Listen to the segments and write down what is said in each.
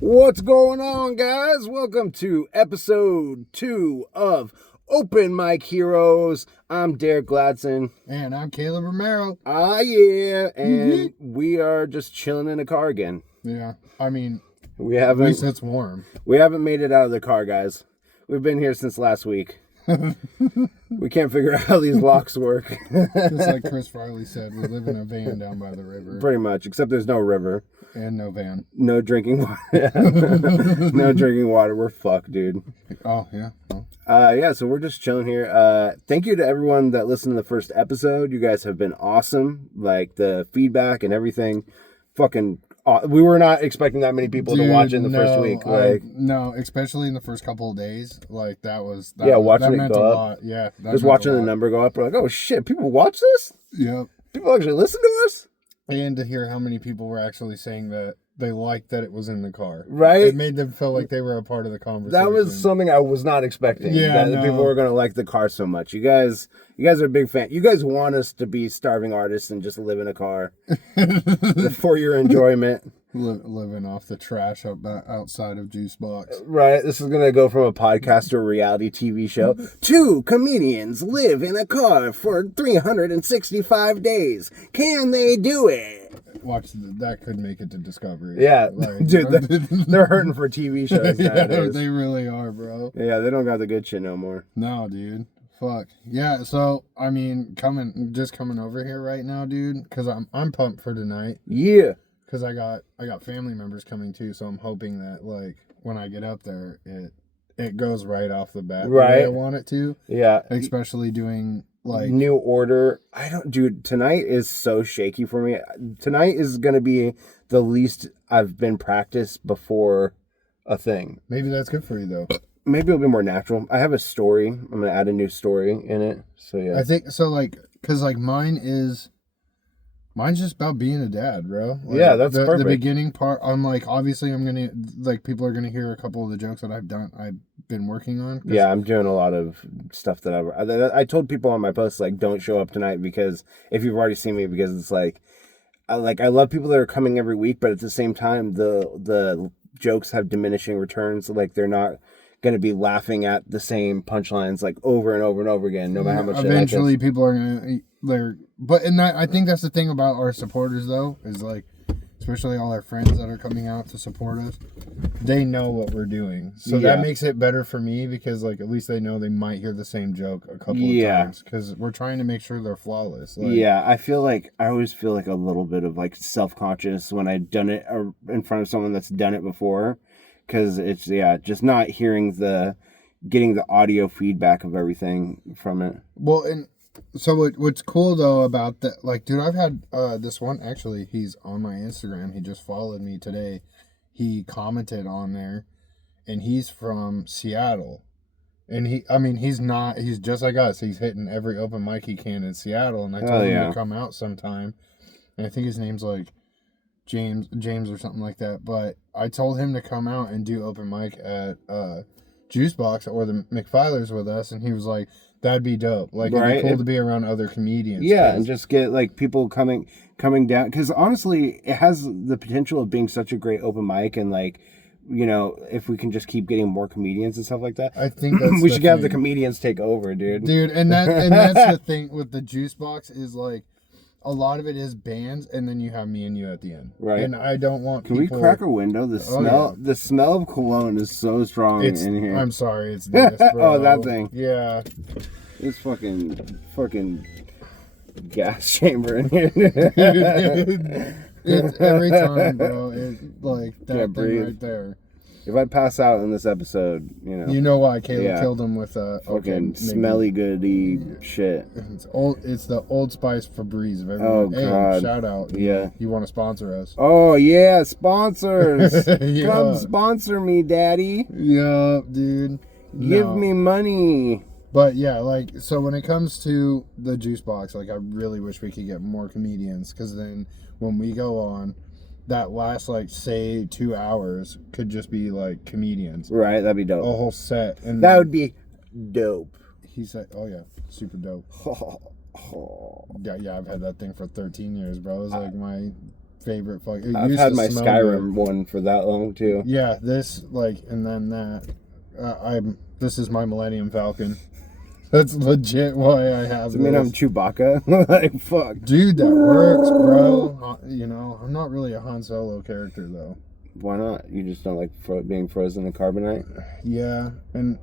What's going on, guys? Welcome to episode 2 of Open Mic Heroes. I'm Derek Gladson. And I'm Caleb Romero. Yeah. And we are just chilling in a car again. Yeah, I mean, At at least it's warm. We haven't made it out of the car, guys. We've been here since last week. We can't figure out how these locks work. Just like Chris Farley said, we live in a van down by the river. Pretty much, except there's no river. And no van. No drinking water. No drinking water. We're fucked, dude. Oh, yeah. Oh. Yeah, so we're just chilling here. Thank you to everyone that listened to the first episode. You guys have been awesome. Like, the feedback and everything. Fucking we were not expecting that many people to watch it in the first week. No, especially in the first couple of days. Like, watching that it go up. Lot. Yeah. Just watching the number go up. We're like, oh shit, people watch this? Yep. People actually listen to us? And to hear how many people were actually saying that they liked that it was in the car. Right? It made them feel like they were a part of the conversation. That was something I was not expecting. Yeah, that people were going to like the car so much. You guys are a big fan. You guys want us to be starving artists and just live in a car for your enjoyment. Living off the trash outside of Juice Box. Right. This is going to go from a podcast to a reality TV show. 2 comedians live in a car for 365 days. Can they do it? Watch, that could make it to Discovery. Yeah. Dude, they're hurting for TV shows nowadays. They really are, bro. Yeah, they don't got the good shit no more. No, dude. Fuck. Yeah, so, I mean, coming over here right now, dude, because I'm pumped for tonight. Yeah. Because I got family members coming too, so I'm hoping that, like, when I get up there, it goes right off the bat. Right. The way I want it to. Yeah. Especially doing, like... New Order. Dude, tonight is so shaky for me. Tonight is going to be the least I've been practiced before a thing. Maybe that's good for you, though. Maybe it'll be more natural. I have a story. I'm going to add a new story in it. So, yeah. I think, so, like, because, like, mine's just about being a dad, bro. Like, yeah, that's perfect. The beginning part, I'm like, obviously I'm going to, like, people are going to hear a couple of the jokes that I've been working on. Yeah, I'm doing a lot of stuff that I told people on my posts, like, don't show up tonight because if you've already seen me, because it's like I love people that are coming every week, but at the same time, the jokes have diminishing returns. Like, they're not going to be laughing at the same punchlines, like, over and over and over again, no matter how much eventually people are going to, I think that's the thing about our supporters, though, is, like, especially all our friends that are coming out to support us, they know what we're doing. So that makes it better for me because, like, at least they know they might hear the same joke a couple of times because we're trying to make sure they're flawless. Like, I always feel like a little bit of, like, self-conscious when I've done it in front of someone that's done it before because it's, just not getting the audio feedback of everything from it. Well, and so what's cool though about that, like, dude, I've had this one, actually, he's on my Instagram. He just followed me today. He commented on there, and he's from Seattle. And he's just like us. He's hitting every open mic he can in Seattle. And I told him to come out sometime. And I think his name's like James or something like that. But I told him to come out and do open mic at Juice Box or the McFilers with us. And he was like, that'd be dope. Like, it'd be cool to be around other comedians. Yeah, and just get, like, people coming down. Because, honestly, it has the potential of being such a great open mic. And, like, you know, if we can just keep getting more comedians and stuff like that. I think that's we should have the comedians take over, dude. Dude, and that's the thing with the Juice Box is, like, a lot of it is bands, and then you have me and you at the end. Right. And I don't want Can we crack a window? The smell of cologne is so strong in here. I'm sorry, it's this, bro. Oh, that thing. Yeah. This fucking gas chamber in here. It's every time, bro. It's like that thing breathe. right there. If I pass out in this episode, you know why Caleb killed him with fucking smelly goody shit. It's the Old Spice Febreze. Oh, God. Hey, shout out. Yeah. You want to sponsor us? Oh yeah, sponsors. Yeah. Come sponsor me, daddy. Yeah, dude. Give me money. But yeah, like, so when it comes to the Juice Box, like, I really wish we could get more comedians, because then when we go on, that last, like, say 2 hours could just be, like, comedians. Right, that'd be dope. A whole set. And that would be dope. He said, oh yeah, super dope. Yeah, I've had that thing for 13 years, bro. It was like my favorite fuck. I've had my Skyrim one for that long too. Yeah, this and then that. This is my Millennium Falcon. That's legit why I have. I mean, I'm Chewbacca. Like fuck, dude, that works, bro. I'm not really a Han Solo character though. Why not? You just don't like being frozen in carbonite? Yeah, and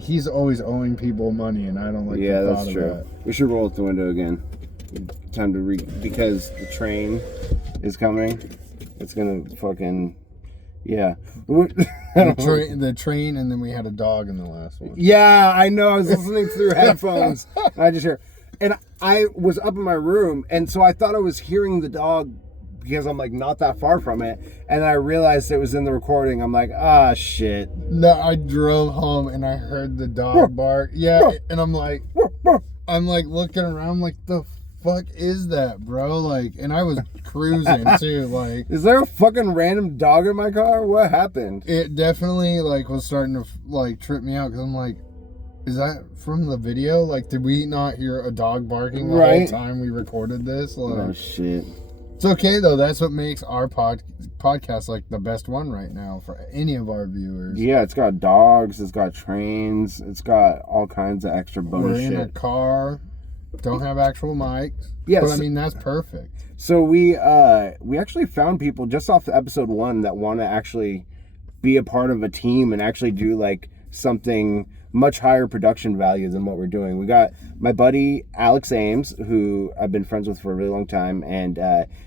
he's always owing people money, and I don't like. Yeah, the that's thought true. of that. We should roll out the window again. Time to because the train is coming. It's gonna fucking The train, and then we had a dog in the last one. Yeah, I know. I was listening through headphones. I just hear, and I was up in my room, and so I thought I was hearing the dog because I'm like not that far from it, and I realized it was in the recording. I'm like, shit. No, I drove home and I heard the dog bark. Yeah, and I'm like looking around, like the fuck is that, bro? Like, and I was cruising too. Like, is there a fucking random dog in my car? What happened? It definitely was starting to trip me out because I'm like, is that from the video? Like, did we not hear a dog barking the whole time we recorded this? Like, oh shit. It's okay though. That's what makes our podcast like the best one right now for any of our viewers. Yeah, it's got dogs, it's got trains, it's got all kinds of extra bonus shit. We're in a car. Don't have actual mics. Yes. But I mean, that's perfect. So we actually found people just off the episode 1 that want to actually be a part of a team and actually do like something much higher production value than what we're doing. We got my buddy Alex Ames, who I've been friends with for a really long time, and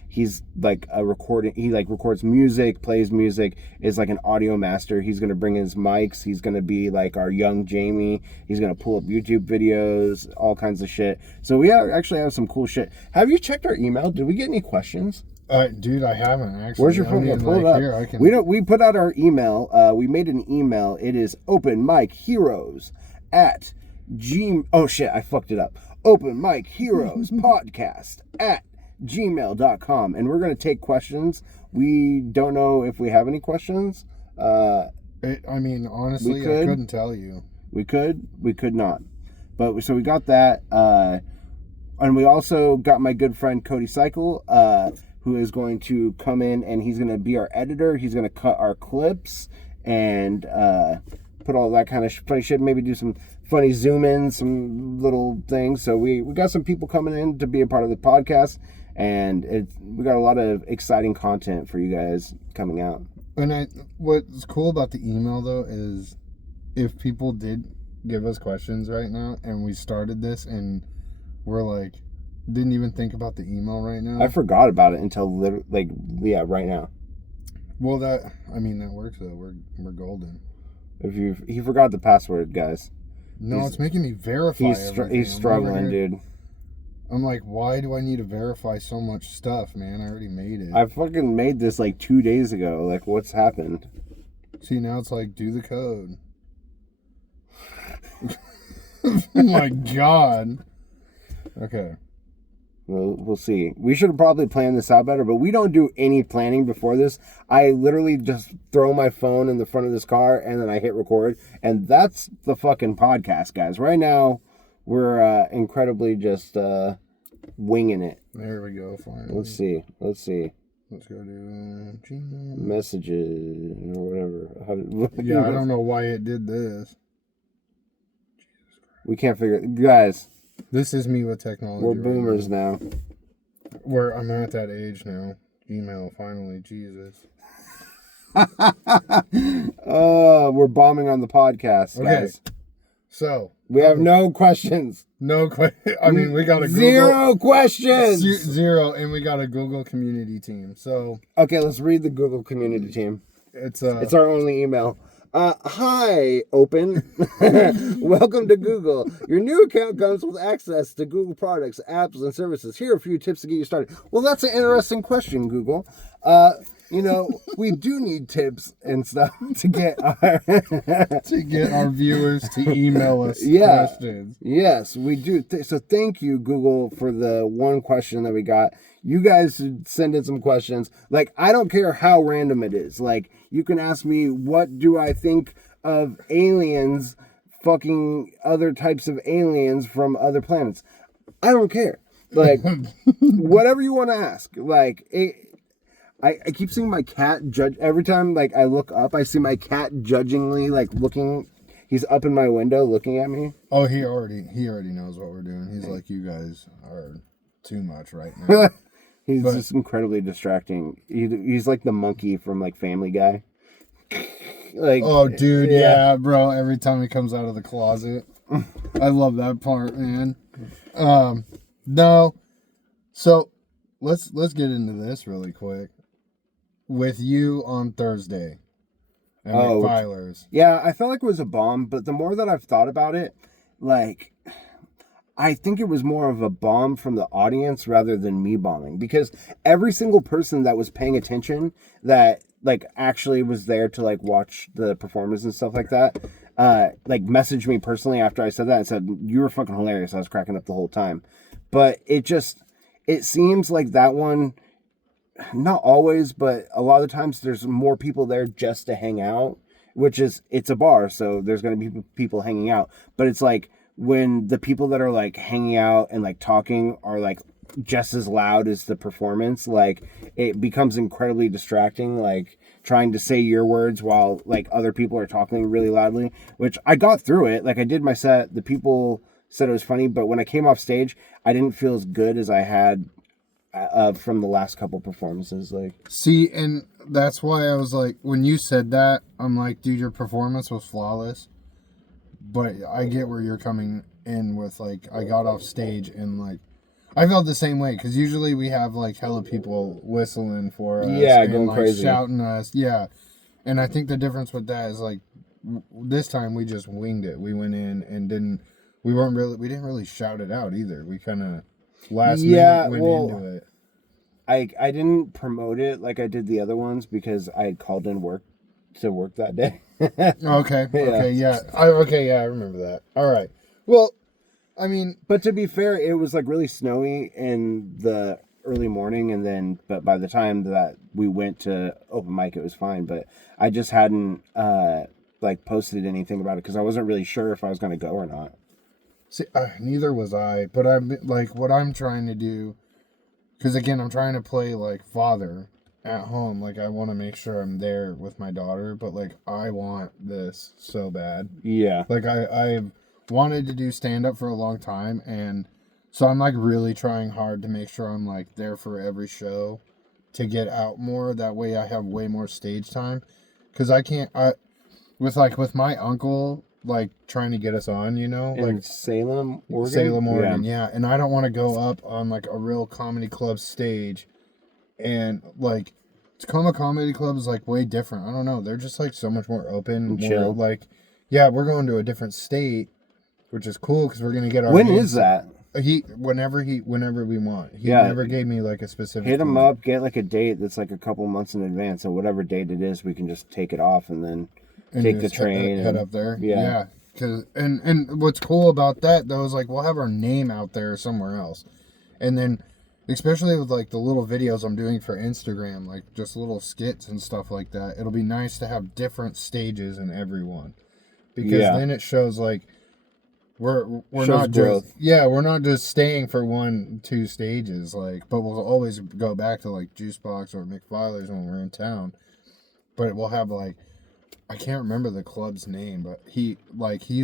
he's like a recording. He like records music, plays music, is like an audio master. He's gonna bring his mics. He's gonna be like our young Jamie. He's gonna pull up YouTube videos, all kinds of shit. So we actually have some cool shit. Have you checked our email? Did we get any questions? Dude, I haven't actually. Where's your phone? Pull it up. Here, we put out our email. We made an email. It is openmicheroes@gmail. Oh shit, I fucked it up. openmicheroespodcast@gmail.com, and we're gonna take questions. We don't know if we have any questions. I mean, honestly, I couldn't tell you. We could not. But so we got that. And we also got my good friend Cody Cycle, who is going to come in and he's going to be our editor. He's going to cut our clips and put all that kind of funny shit. Maybe do some funny zoom in, some little things. So we got some people coming in to be a part of the podcast, and we got a lot of exciting content for you guys coming out. And what's cool about the email though is if people did give us questions right now, and we started this and we're like, didn't even think about the email right now. I forgot about it until right now. Well, that works though. We're golden. He forgot the password, guys. No, it's making me verify. He's struggling, dude. I'm like, why do I need to verify so much stuff, man? I already made it. I fucking made this like 2 days ago. Like, what's happened? See, now it's like, do the code. Oh my god. Okay. We'll see. We should have probably planned this out better, but we don't do any planning before this. I literally just throw my phone in the front of this car and then I hit record, and that's the fucking podcast, guys. Right now, we're incredibly just winging it. There we go. Finally. Let's see. Let's go to Gmail. Messages or whatever. Yeah, I don't know why it did this. We can't figure it. Guys. This is me with technology. We're boomers now. I'm at that age now. Email, finally. Jesus. We're bombing on the podcast, guys. Okay. So. We have no questions. No question. I mean, we got a Google. Zero questions. Zero, and we got a Google community team. So. Okay, let's read the Google community team. It's our only email. Hi, Open. Welcome to Google. Your new account comes with access to Google products, apps, and services. Here are a few tips to get you started. Well, that's an interesting question, Google. We do need tips and stuff to get our viewers to email us questions. Yes, we do. So thank you, Google, for the one question that we got. You guys should send in some questions. Like, I don't care how random it is. Like, you can ask me, what do I think of aliens fucking other types of aliens from other planets? I don't care. Like, whatever you want to ask. Like, I keep seeing my cat judge every time. Like I look up, I see my cat judgingly like looking. He's up in my window looking at me. Oh, he already knows what we're doing. He's like, you guys are too much right now. He's But- just incredibly distracting. He's like the monkey from like Family Guy. Like, Oh, dude, yeah, bro. Every time he comes out of the closet, I love that part, man. No, so let's get into this really quick. With you on Thursday, and Oh, McFilers. Yeah, I felt like it was a bomb, but the more that I've thought about it, like, I think it was more of a bomb from the audience rather than me bombing, because every single person that was paying attention that like actually was there to like watch the performance and stuff like that, like messaged me personally after I said that and said, you were fucking hilarious. I was cracking up the whole time. But it seems like that one, not always, but a lot of the times there's more people there just to hang out, which is, it's a bar, so there's going to be people hanging out. But it's like when the people that are like hanging out and like talking are like just as loud as the performance, like it becomes incredibly distracting, like trying to say your words while like other people are talking really loudly, which I got through it. Like I did my set, the people said it was funny, but when I came off stage, I didn't feel as good as I had from the last couple performances. Like, See, and that's why I was like, when you said that, I'm like, dude, your performance was flawless. But I get where you're coming in with, like, I got off stage and, like, I felt the same way, because usually we have, like, hella people whistling for us. Yeah, and, going like, crazy. shouting us. Yeah. And I think the difference with that is, like, this time we just winged it. We went in and we didn't really shout it out either. We kind of last minute went into it. I didn't promote it like I did the other ones because I had called in work that day. Okay. Yeah. I remember that. All right. Well, I mean, But to be fair, it was like really snowy in the early morning, and then but by the time that we went to open mic, it was fine. But I just hadn't like posted anything about it because I wasn't really sure if I was going to go or not. see, neither was I. But I'm like, what I'm trying to do, because again, I'm trying to play like father at home. Like, I want to make sure I'm there with my daughter, but like, I want this so bad. Yeah. Like, I've wanted to do stand up for a long time, and so I'm like really trying hard to make sure I'm like there for every show to get out more. That way I have way more stage time. Cause I can't, with my uncle, like trying to get us on, you know, In like Salem, Oregon. Salem, Oregon. Yeah. And I don't want to go up on like a real comedy club stage and like Tacoma Comedy Club is like way different. I don't know. They're just like so much more open, And more chill. like, yeah, we're going to a different state, which is cool because we're gonna get our. When hands- is that? Whenever we want. He Yeah. never gave me like a specific. Hit him time. up, get like a date that's like a couple months in advance, and whatever date it is, we can just take it off and then And take the just train. head and- up there. Yeah. Yeah. Cause and what's cool about that though is like we'll have our name out there somewhere else, and then especially with like the little videos I'm doing for Instagram, like just little skits and stuff like that. It'll be nice to have different stages in every one, because Yeah. then it shows like we're Shows not growth. just we're not just staying for 1-2 stages, like, but we'll always go back to like Juicebox or McFilers when we're in town, but we'll have like. I can't remember the club's name, but he's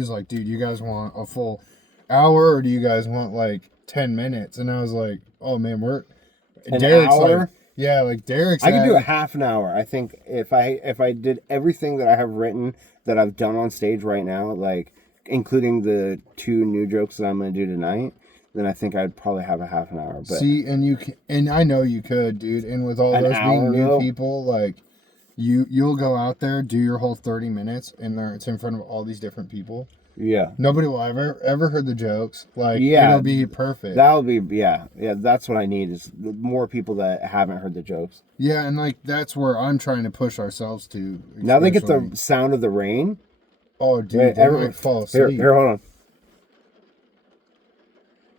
like, dude, you guys want a full hour or do you guys want like 10 minutes? And I was like, oh man, An Derek's hour? like, yeah, like Derek's I can do a at- half an hour. I think if I did everything that I have written that I've done on stage right now, like including the 2 new jokes that I'm going to do tonight, then I think I'd probably have a half an hour. But See, and I know you could, dude. And with all An those being hour, new though? people, like you'll go out there, do your whole 30 minutes, and it's in front of all these different people. yeah, Nobody will ever heard the jokes. Like, Yeah, it'll be perfect. that'll be yeah. That's what I need is more people that haven't heard the jokes. Yeah, and like that's where I'm trying to push ourselves to. Now they get especially- the sound of the rain. Oh, dude, Wait, they might fall Here, asleep. hold on.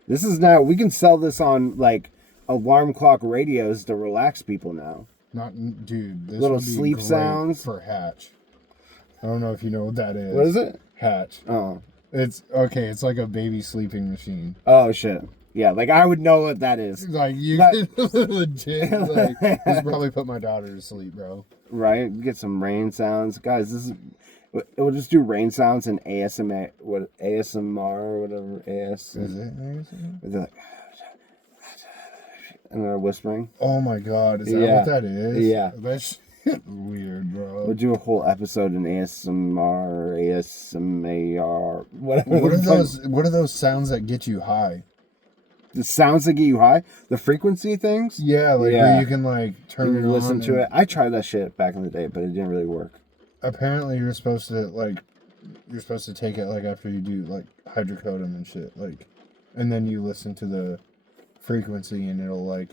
This is now we can sell this on like alarm clock radios to relax people now. Not, dude. This Little would be sleep great sounds. for Hatch. I don't know if you know what that is. What is it? Hatch. Oh, It's okay. It's like a baby sleeping machine. oh shit. Yeah, like I would know what that is. Like you That- could legit like this probably put my daughter to sleep, bro. Right? Get some rain sounds. Guys, this is we'll just do rain sounds and ASMR or whatever AS. Is it? They're like and they're whispering. Oh my god, is that Yeah. what that is? Yeah. That's weird, bro. We'll do a whole episode in ASMR, ASMAR, whatever. What are those sounds that get you high? The sounds that get you high? The frequency things? Yeah, like Yeah. where you can like turn You it on. listen to it. I tried that shit back in the day, but it didn't really work. Apparently you're supposed to take it like after you do like hydrocodone and shit, like, and then you listen to the frequency and it'll like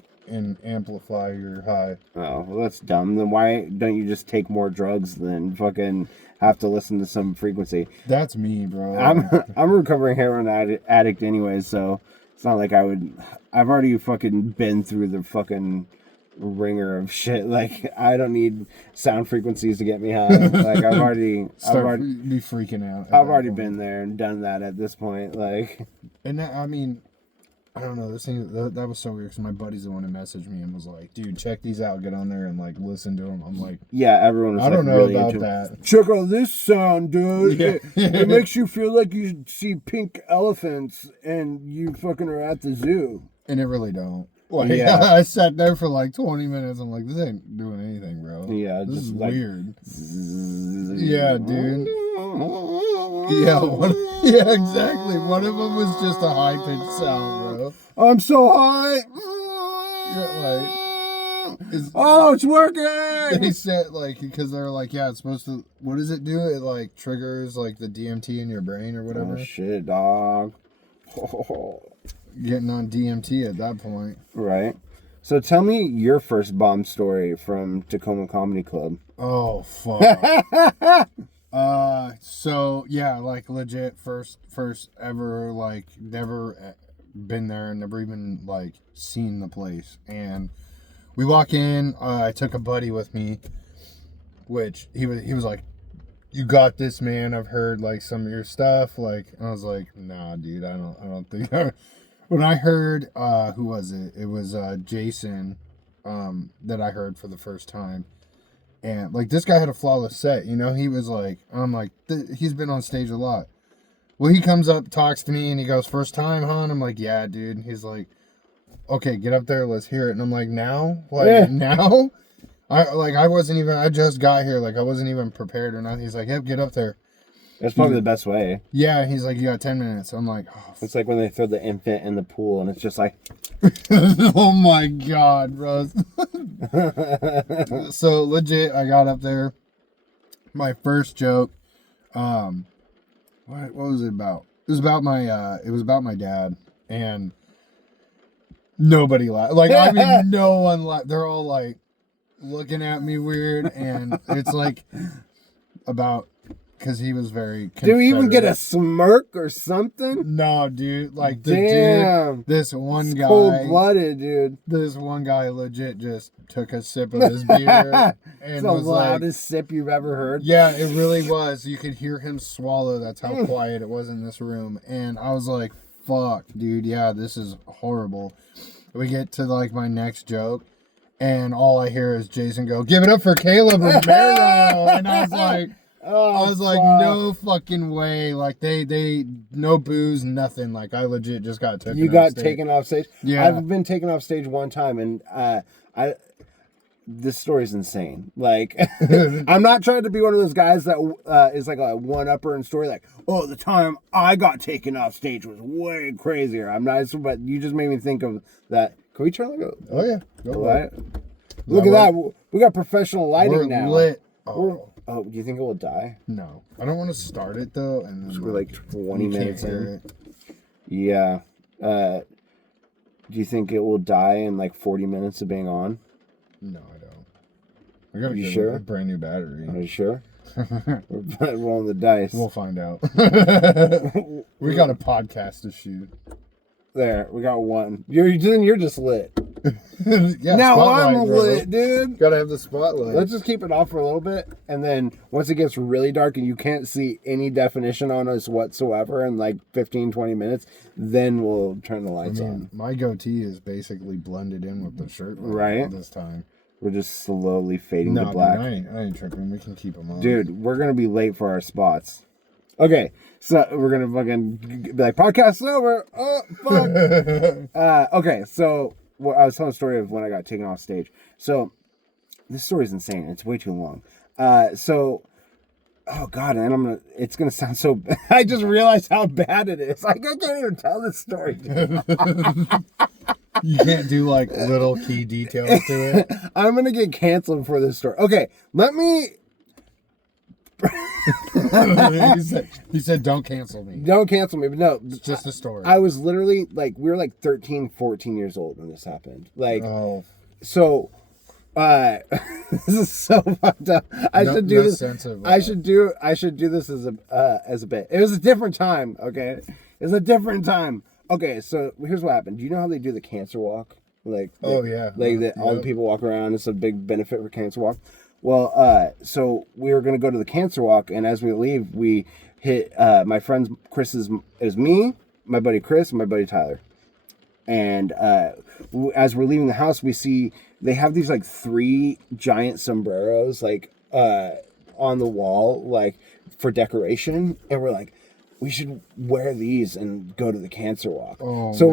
amplify your high. Oh, well, that's dumb. Then why don't you just take more drugs than fucking have to listen to some frequency? That's me, bro. I'm a recovering heroin addict anyways, so it's not like I've already fucking been through the fucking ringer of shit. Like I don't need sound frequencies to get me high. Like I've already be freaking out. at I've that already point. been there and done that at this point. Like And that, I mean, I don't know. This thing that was so weird because my buddy's the one who messaged me and was like, "Dude, check these out. Get on there and like listen to them." I'm like, yeah, everyone was I like don't know really about into that. Check out this sound, dude. Yeah. It makes you feel like you see pink elephants and you fucking are at the zoo. And it really don't. Like, Yeah. I sat there for like 20 minutes. I'm like, this ain't doing anything, bro. Yeah, This just is like weird. Yeah, dude. Yeah, exactly. One of them was just a high pitched sound, bro. I'm so high. Yeah, Oh, it's working. they said like because they're like, yeah, it's supposed to. What does it do? It like triggers like the DMT in your brain or whatever. Oh shit, dog. Getting on DMT at that point. Right. So tell me your first bomb story from Tacoma Comedy Club. Oh fuck. So yeah, like legit first ever, like never been there, never even like seen the place. And we walk in, I took a buddy with me, which he was like, "You got this, man. I've heard like some of your stuff." Like, I was like, "Nah, dude, I don't think." When I heard, who was it? It was Jason, that I heard for the first time. And like this guy had a flawless set, you know. He was like, I'm like, he's been on stage a lot. Well, he comes up, talks to me, and he goes, "First time, huh?" And I'm like, "Yeah, dude." And he's like, "Okay, get up there, let's hear it." And I'm like, "Now? Like Yeah. now?" I just got here, like I wasn't even prepared or nothing. He's like, "Yep, get up there." That's probably the best way. Yeah, he's like, "You got 10 minutes." I'm like, "Oh, It's like when they throw the infant in the pool and it's just like, oh my god, bro." So legit, I got up there. My first joke, what was it about? It was about my dad, and nobody laughed. Like, I mean, no one laughed. They're all like looking at me weird, and it's like about because he was very. do we even get a Confederate. smirk or something? No, dude. Like the Damn. dude, this one It's guy. cold-blooded, dude. This one guy legit just took a sip of his beer It's and the was like, loudest sip you've ever heard. yeah, it really was. You could hear him swallow. That's how quiet it was in this room. And I was like, fuck, dude, yeah, this is horrible. We get to like my next joke, and all I hear is Jason go, "Give it up for Caleb Romero." And I was like, Oh, fuck. no fucking way. Like they no booze, nothing. Like I legit just got taken. You off got stage. taken off stage? Yeah. I've been taken off stage one time, and this story's insane. Like, I'm not trying to be one of those guys that is like a one-upper in story. Like, oh, the time I got taken off stage was way crazier. I'm not, but you just made me think of that. Can we turn like a Oh yeah. Go for light? it. Look at that. We got professional lighting We're now. lit. We're- Oh, oh, do you think it will die? no. I don't want to start it though, and then We're like 20 you can't minutes hear in. it. Yeah. Do you think it will die in like 40 minutes of being on? No, I don't. I gotta You get sure? a brand new battery. Are you sure? We're rolling the dice. We'll find out. We got a podcast to shoot. There, we got one. You're just lit. Yeah, Now spotlight, I'm bro. lit, dude. Gotta have the spotlight. Let's just keep it off for a little bit, and then once it gets really dark and you can't see any definition on us whatsoever in like 15, 20 minutes, then we'll turn the lights on. My goatee is basically blended in with the shirt Right. this time. We're just slowly fading to No, black. dude, I ain't tripping. We can keep them on. Dude, we're gonna be late for our spots. Okay, so we're gonna fucking be like, podcast's over. Oh fuck. Okay, so I was telling a story of when I got taken off stage. So this story is insane. It's way too long. Oh god, and it's gonna sound so. I just realized how bad it is. Like, I can't even tell this story. Dude. You can't do like little key details to it. I'm gonna get canceled for this story. Okay, let me. he said, don't cancel me. Don't cancel me, but no, It's just a story. I was literally like, we were like 13, 14 years old when this happened. Like, oh, so, this is so fucked up. I should do this. I should do this as a bit. It was a different time. Okay, it was a different time. Okay, so here's what happened. Do you know how they do the cancer walk? Like, oh yeah, like that all the people walk around. It's a big benefit for cancer walk. Well, so we were gonna go to the cancer walk, and as we leave, we hit my friend's Chris's. It was me, my buddy Chris, and my buddy Tyler. And as we're leaving the house, we see they have these like 3 giant sombreros like on the wall, like for decoration, and we're like, we should wear these and go to the cancer walk. Oh, so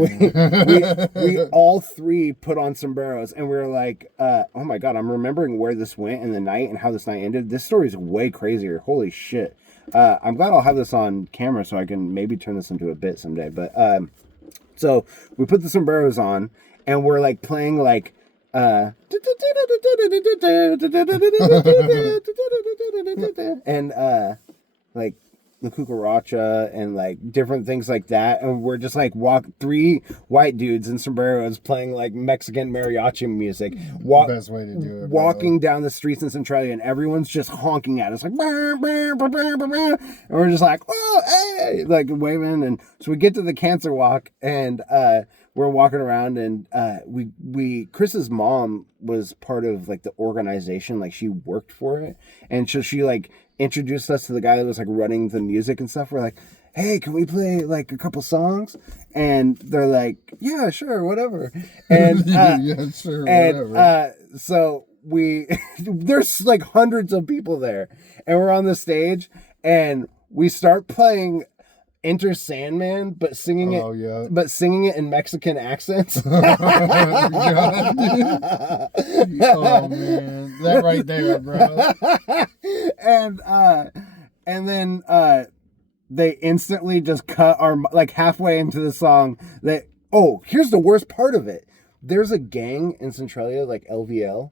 we all 3 put on sombreros, and we were like, oh my god, I'm remembering where this went in the night and how this night ended. This story is way crazier. Holy shit. I'm glad I'll have this on camera so I can maybe turn this into a bit someday. But so we put the sombreros on, and we're like playing like and like the cucaracha and like different things like that, and we're just like 3 white dudes in sombreros playing like Mexican mariachi music, best way to do it, walking down the streets in Centralia, and everyone's just honking at us like bah, bah, bah, bah, bah, bah. And we're just like, oh hey, like waving. And so we get to the cancer walk, and we're walking around, and we Chris's mom was part of like the organization, like she worked for it, and so she like introduced us to the guy that was like running the music and stuff. We're like, hey, can we play like a couple songs? And they're like, yeah, sure, whatever. And yeah, sure, whatever. So there's like hundreds of people there, and we're on the stage, and we start playing Enter Sandman, but singing it in Mexican accents. Oh man, that right there, bro. And then they instantly just cut our, like halfway into the song. Here's the worst part of it. There's a gang in Centralia, like LVL.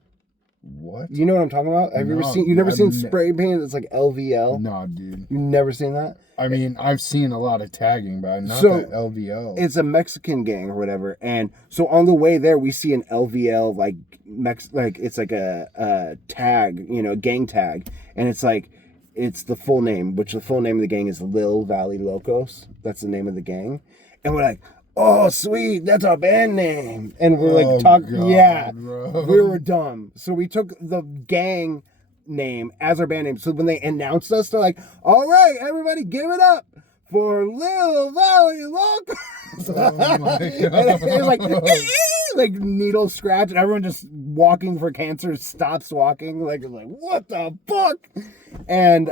What? You know what I'm talking about? Have you ever seen? You've never seen spray paint that's like LVL? No, dude. You've never seen that? I mean, I've seen a lot of tagging, but not that LVL. It's a Mexican gang or whatever, and so on the way there, we see an LVL like it's like a tag, gang tag, and it's like it's the full name, which the full name of the gang is Lil Valley Locos. That's the name of the gang, and we're like, oh sweet, that's our band name, and we're like talking, yeah, bro. We were dumb, so we took the gang name as our band name. So when they announced us, they're like, all right, everybody give it up for Lil Valley Locos. Oh my god. And it was like like needle scratch, and everyone just walking for cancer stops walking, like what the fuck. And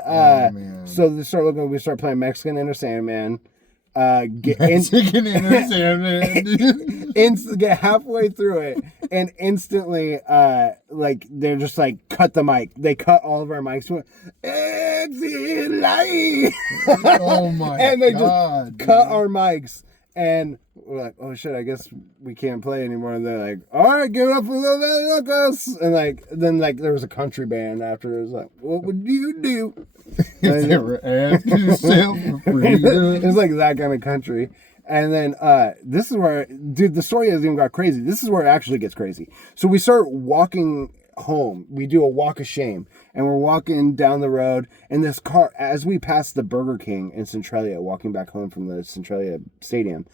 so they start looking, we start playing Mexican Enter Sandman. Get halfway through it, and instantly like they're just like, cut the mic. They cut all of our mics. Exit light. Oh my and they god, just cut our mics, and we're like, oh shit, I guess we can't play anymore. And they're like, all right, give it up for Lil Valley Locos. And then there was a country band after. It was like, what would you do? Ask yourself for freedom. It's like that kind of country. And then this is where, dude, the story hasn't even got crazy. This is where it actually gets crazy. So we start walking home. We do a walk of shame, and we're walking down the road, and this car, as we pass the Burger King in Centralia, walking back home from the Centralia Stadium,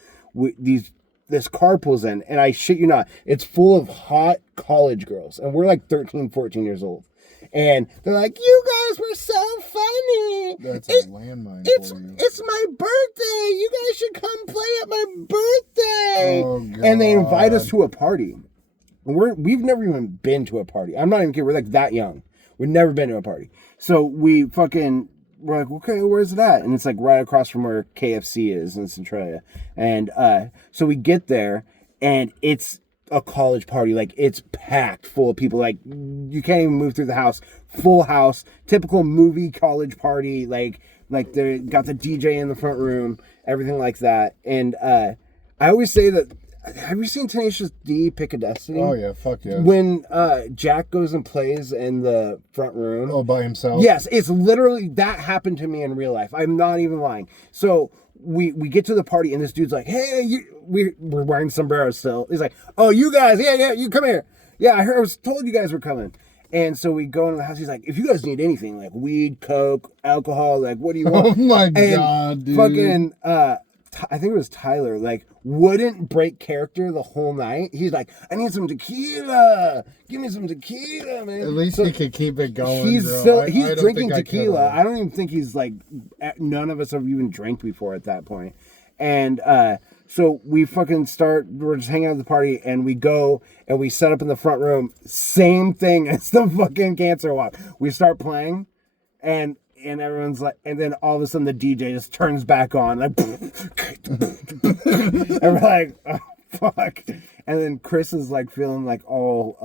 these this car pulls in, and I shit you not, it's full of hot college girls, and we're like 13, 14 years old. And they're like, "You guys were so funny. That's a landmine for you. It's my birthday. You guys should come play at my birthday." Oh, God. And they invite us to a party. And we've never even been to a party. I'm not even kidding. We're like that young. We've never been to a party. So we're like, okay, where's it at? And it's like right across from where KFC is in Centralia. And so we get there, and it's a college party. Like, it's packed full of people. Like, you can't even move through the house. Full house, typical movie college party. Like they got the DJ in the front room, everything like that. And I always say that. Have you seen Tenacious D, Pick a Destiny? Oh yeah, fuck yeah. When Jack goes and plays in the front room. Oh, by himself? Yes, it's literally, that happened to me in real life. I'm not even lying. So we get to the party, and this dude's like, "Hey, we're wearing sombreros still." He's like, "Oh, you guys, yeah, you come here. Yeah, I was told you guys were coming." And so we go into the house. He's like, "If you guys need anything, like weed, coke, alcohol, like, what do you want?" Oh my and God, dude. Fucking, I think it was Tyler, like, wouldn't break character the whole night. He's like, "I need some tequila. Give me some tequila, man." At least he could keep it going. He's bro. he's I don't drinking think I tequila. could. I don't even think he's like, none of us have even drank before at that point. And so we fucking we're just hanging out at the party, and we go and we set up in the front room. Same thing as the fucking Cancer Walk. We start playing, and everyone's like, and then all of a sudden the DJ just turns back on, like, and we're like, "Oh, fuck." And then Chris is like feeling like all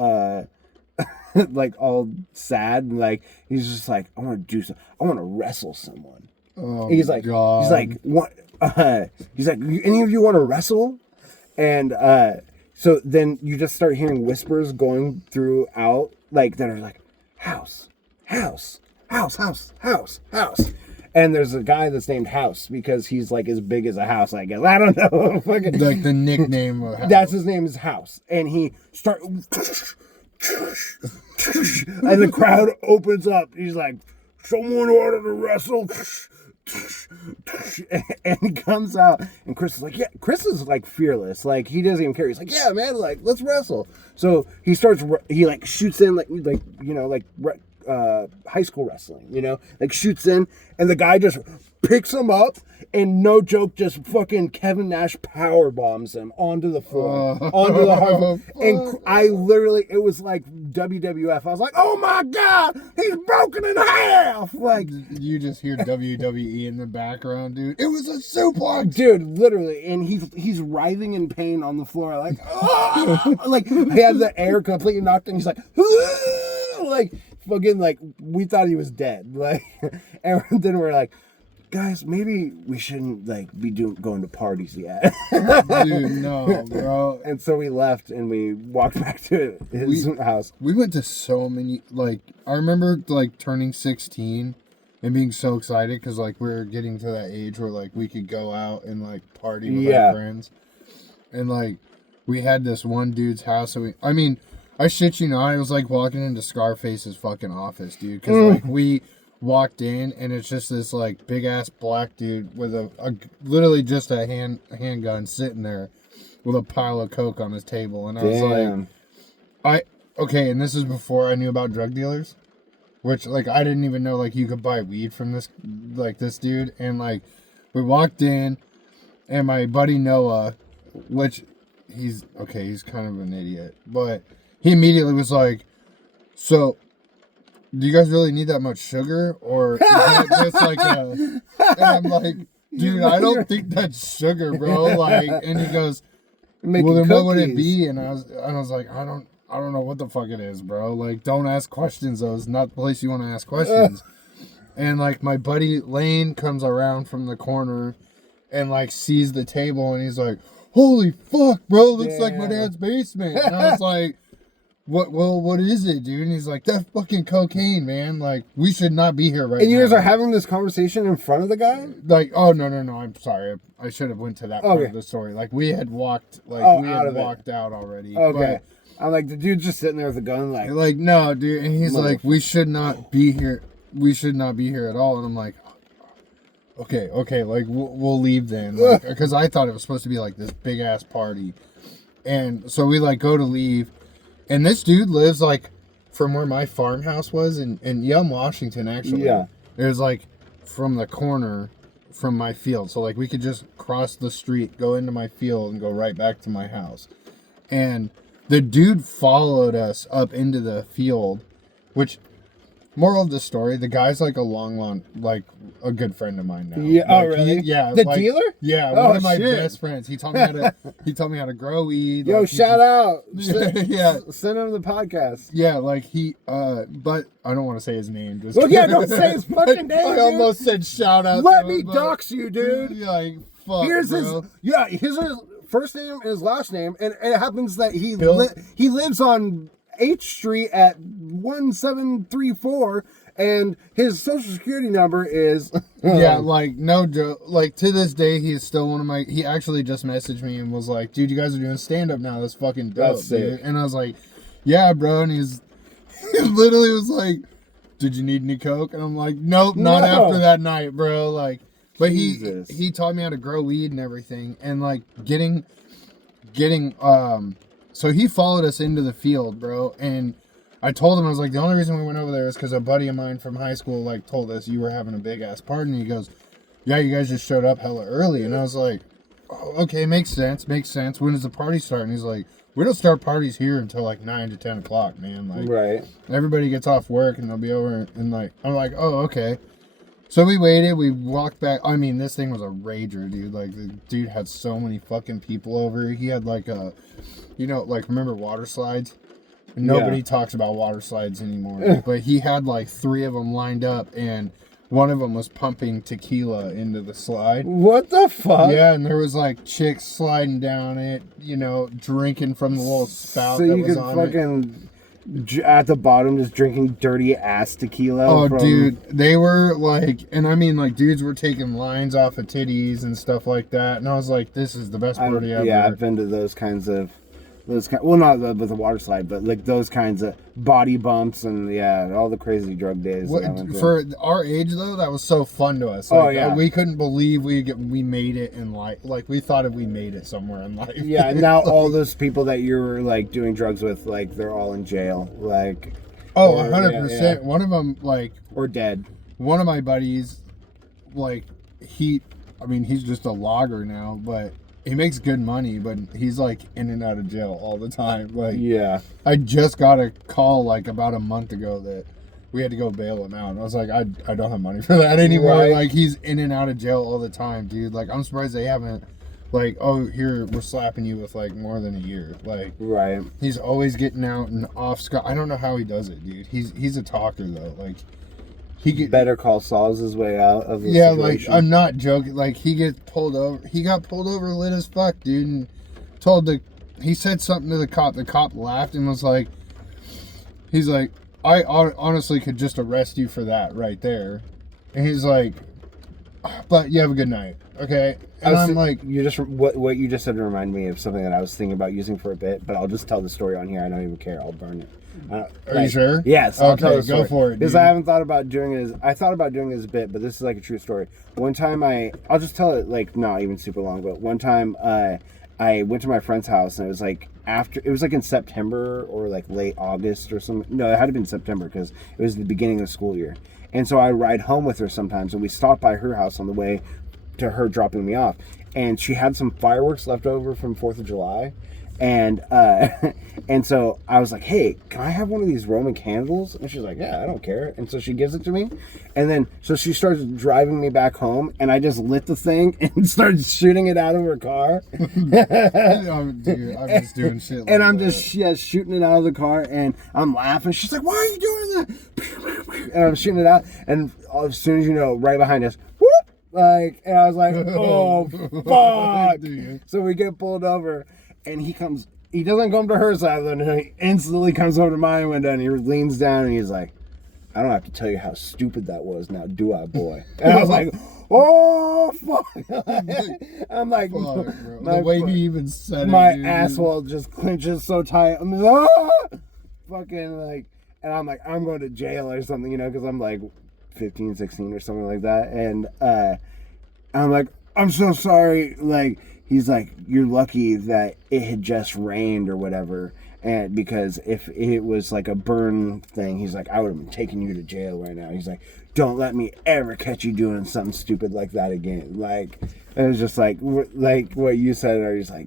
like all sad, and like he's just like, "I want to do something. I want to wrestle someone." Oh, He's like, God. "What?" He's like, "Any of you want to wrestle?" And so then you just start hearing whispers going throughout, like, that are like, "House, house, house, house, house, house." And there's a guy that's named House because he's like as big as a house, I guess. I don't know. Fucking, Like the nickname of that's his name is House. And he start and the crowd opens up. He's like, "Someone ordered to wrestle." And he comes out, and Chris is like, "Yeah." Chris is like fearless, like he doesn't even care. He's like, "Yeah, man, like, let's wrestle." So he like shoots in, like you know, like high school wrestling, you know, like shoots in, and the guy just picks him up, and no joke, just fucking Kevin Nash power bombs him onto the floor, onto the hard. And I literally, it was like WWF. I was like, "Oh my God, he's broken in half!" Like, you just hear WWE in the background, dude. It was a suplex, dude, literally, and he's writhing in pain on the floor, like, "Oh!" Like, he had the air completely knocked in. He's like, "Ah!" Like, fucking, like, we thought he was dead. Like, and then we're like, "Guys, maybe we shouldn't like be going to parties yet." dude. No, bro. And so we left, and we walked back to his house. We went to so many. Like, I remember like turning 16 and being so excited because like we were getting to that age where like we could go out and like party with our friends. And like we had this one dude's house. So I shit you not, it was like walking into Scarface's fucking office, dude. Because like we walked in, and it's just this like big ass black dude with a literally just a handgun sitting there with a pile of coke on his table. And I was like, okay, and this is before I knew about drug dealers, which like I didn't even know like you could buy weed from this dude. And like we walked in, and my buddy Noah, which he's kind of an idiot, but he immediately was like, "So, do you guys really need that much sugar, or is that just like a?" And I'm like, "Dude, I don't think that's sugar, bro." Like, and he goes, "Well, then what would it be?" And I was like, "I don't know what the fuck it is, bro. Like, don't ask questions. Though it's not the place you want to ask questions." And like my buddy Lane comes around from the corner, and like sees the table, and he's like, "Holy fuck, bro! Looks like my dad's basement." And I was like, what is it, dude? And he's like, "That's fucking cocaine, man. Like, we should not be here right now." And you guys are having this conversation in front of the guy? Like, oh, no, I'm sorry. I should have went to that part of the story. Like, we had walked, walked out already. Okay. I'm like, the dude's just sitting there with a gun, like, no, dude. And he's like, "We should not be here. We should not be here at all." And I'm like, okay, like we'll leave then, because I thought it was supposed to be like this big ass party, and so we like go to leave, and this dude lives like from where my farmhouse was in Yelm, Washington, actually. Yeah. It was like from the corner from my field, so like we could just cross the street, go into my field, and go right back to my house. And the dude followed us up into the field, which, moral of the story, the guy's like like a good friend of mine now. Yeah. Like, Oh, really? yeah. The like, dealer? Yeah, Oh, one of my shit. best friends. He taught me how to grow weed. Yo, like, he shout out. Yeah. Send him the podcast. Yeah, like but I don't want to say his name. Just Well, yeah, don't say his fucking name, I dude. almost said shout out. Let to me him, but- dox you, dude. Yeah, like, fuck, Here's bro. his first name and his last name, and it happens that he Bill? he lives on H Street at 1734, and his social security number is Yeah, like no joke. Like to this day, he's still one of my. He actually just messaged me and was like, "Dude, you guys are doing stand up now. That's fucking dope, That's sick. dude." And I was like, "Yeah, bro." And he literally was like, "Did you need any coke?" And I'm like, "Nope, not No. after that night, bro." Like, but Jesus. he taught me how to grow weed and everything, and like getting So he followed us into the field, bro, and I told him, I was like, the only reason we went over there is because a buddy of mine from high school, like, told us you were having a big-ass party, and he goes, yeah, you guys just showed up hella early, and I was like, oh, okay, makes sense, when does the party start? And he's like, we don't start parties here until, like, 9 to 10 o'clock, man, like, right. everybody gets off work, and they'll be over, and, like, I'm like, oh, okay. So we waited, we walked back. I mean, this thing was a rager, dude. Like, the dude had so many fucking people over. He had, like, remember water slides? Nobody talks about water slides anymore. But he had, like, 3 of them lined up, and one of them was pumping tequila into the slide. What the fuck? Yeah, and there was, like, chicks sliding down it, drinking from the little spout So that you was could on it. fucking at the bottom just drinking dirty ass tequila. Oh, from... dude, they were like, and I mean, like, dudes were taking lines off of titties and stuff like that, and I was like, this is the best party ever. Yeah, I've been to those kinds of, well, not with the water slide, but like those kinds of body bumps and all the crazy drug days. that I went to. For our age though, that was so fun to us. Oh, yeah. We couldn't believe we made it in life. Like we thought we made it somewhere in life. Yeah, and now all those people that you were like doing drugs with, like they're all in jail, like. Oh, or- 100%. yeah. One of them, like, Or dead. one of my buddies, like, he's just a logger now, but he makes good money, but he's like in and out of jail all the time. Like, Yeah. I just got a call like about a month ago that we had to go bail him out. And I was like, I don't have money for that anymore. Right. Like, he's in and out of jail all the time, dude. Like, I'm surprised they haven't, like, oh, here, we're slapping you with like more than a year. Like, Right. he's always getting out and off scot. I don't know how he does it, dude. He's a talker though. Like, he get Better Call Saul's his way out of the yeah, situation. like, I'm not joking. Like, he gets pulled over. He got pulled over lit as fuck, dude. And he said something to the cop. The cop laughed and was like, he's like, I honestly could just arrest you for that right there. And he's like, but you have a good night, okay? And I'm like, you just what you just said reminded me of something that I was thinking about using for a bit, but I'll just tell the story on here. I don't even care. I'll burn it. are you sure? Yes. I'll tell Okay, the story. go for it, Because dude. I haven't thought about doing it. I thought about doing it as a bit, but this is like a true story. One time I'll just tell it like not even super long, but one time I went to my friend's house and it was like in September or like late August or something. No, it had to be in September because it was the beginning of the school year. And so I ride home with her sometimes, and we stopped by her house on the way to her dropping me off. And she had some fireworks left over from 4th of July. And and so I was like, hey, can I have one of these Roman candles? And she's like, yeah, I don't care. And so she gives it to me. And then so she starts driving me back home, and I just lit the thing and started shooting it out of her car. Dude, I'm just doing shit like And I'm that. just shooting it out of the car, and I'm laughing. She's like, why are you doing that? And I'm shooting it out, and as soon as you know, right behind us, whoop! Like, and I was like, oh, fuck. Dude. So we get pulled over, and he doesn't come to her side of the window, he instantly comes over to my window, and he leans down, and he's like, I don't have to tell you how stupid that was now, do I, boy? And I was like, oh, fuck. I'm like, Fuck, bro. The way he even said it, my dude. asshole just clenches so tight. I'm like, ah! Fucking like, and I'm like, I'm going to jail or something, because I'm like 15, 16 or something like that. And I'm like, I'm so sorry. Like, he's like, you're lucky that it had just rained or whatever. And because if it was like a burn thing, he's like, I would have been taking you to jail right now. He's like, don't let me ever catch you doing something stupid like that again. Like, it was just like what you said, or he's like,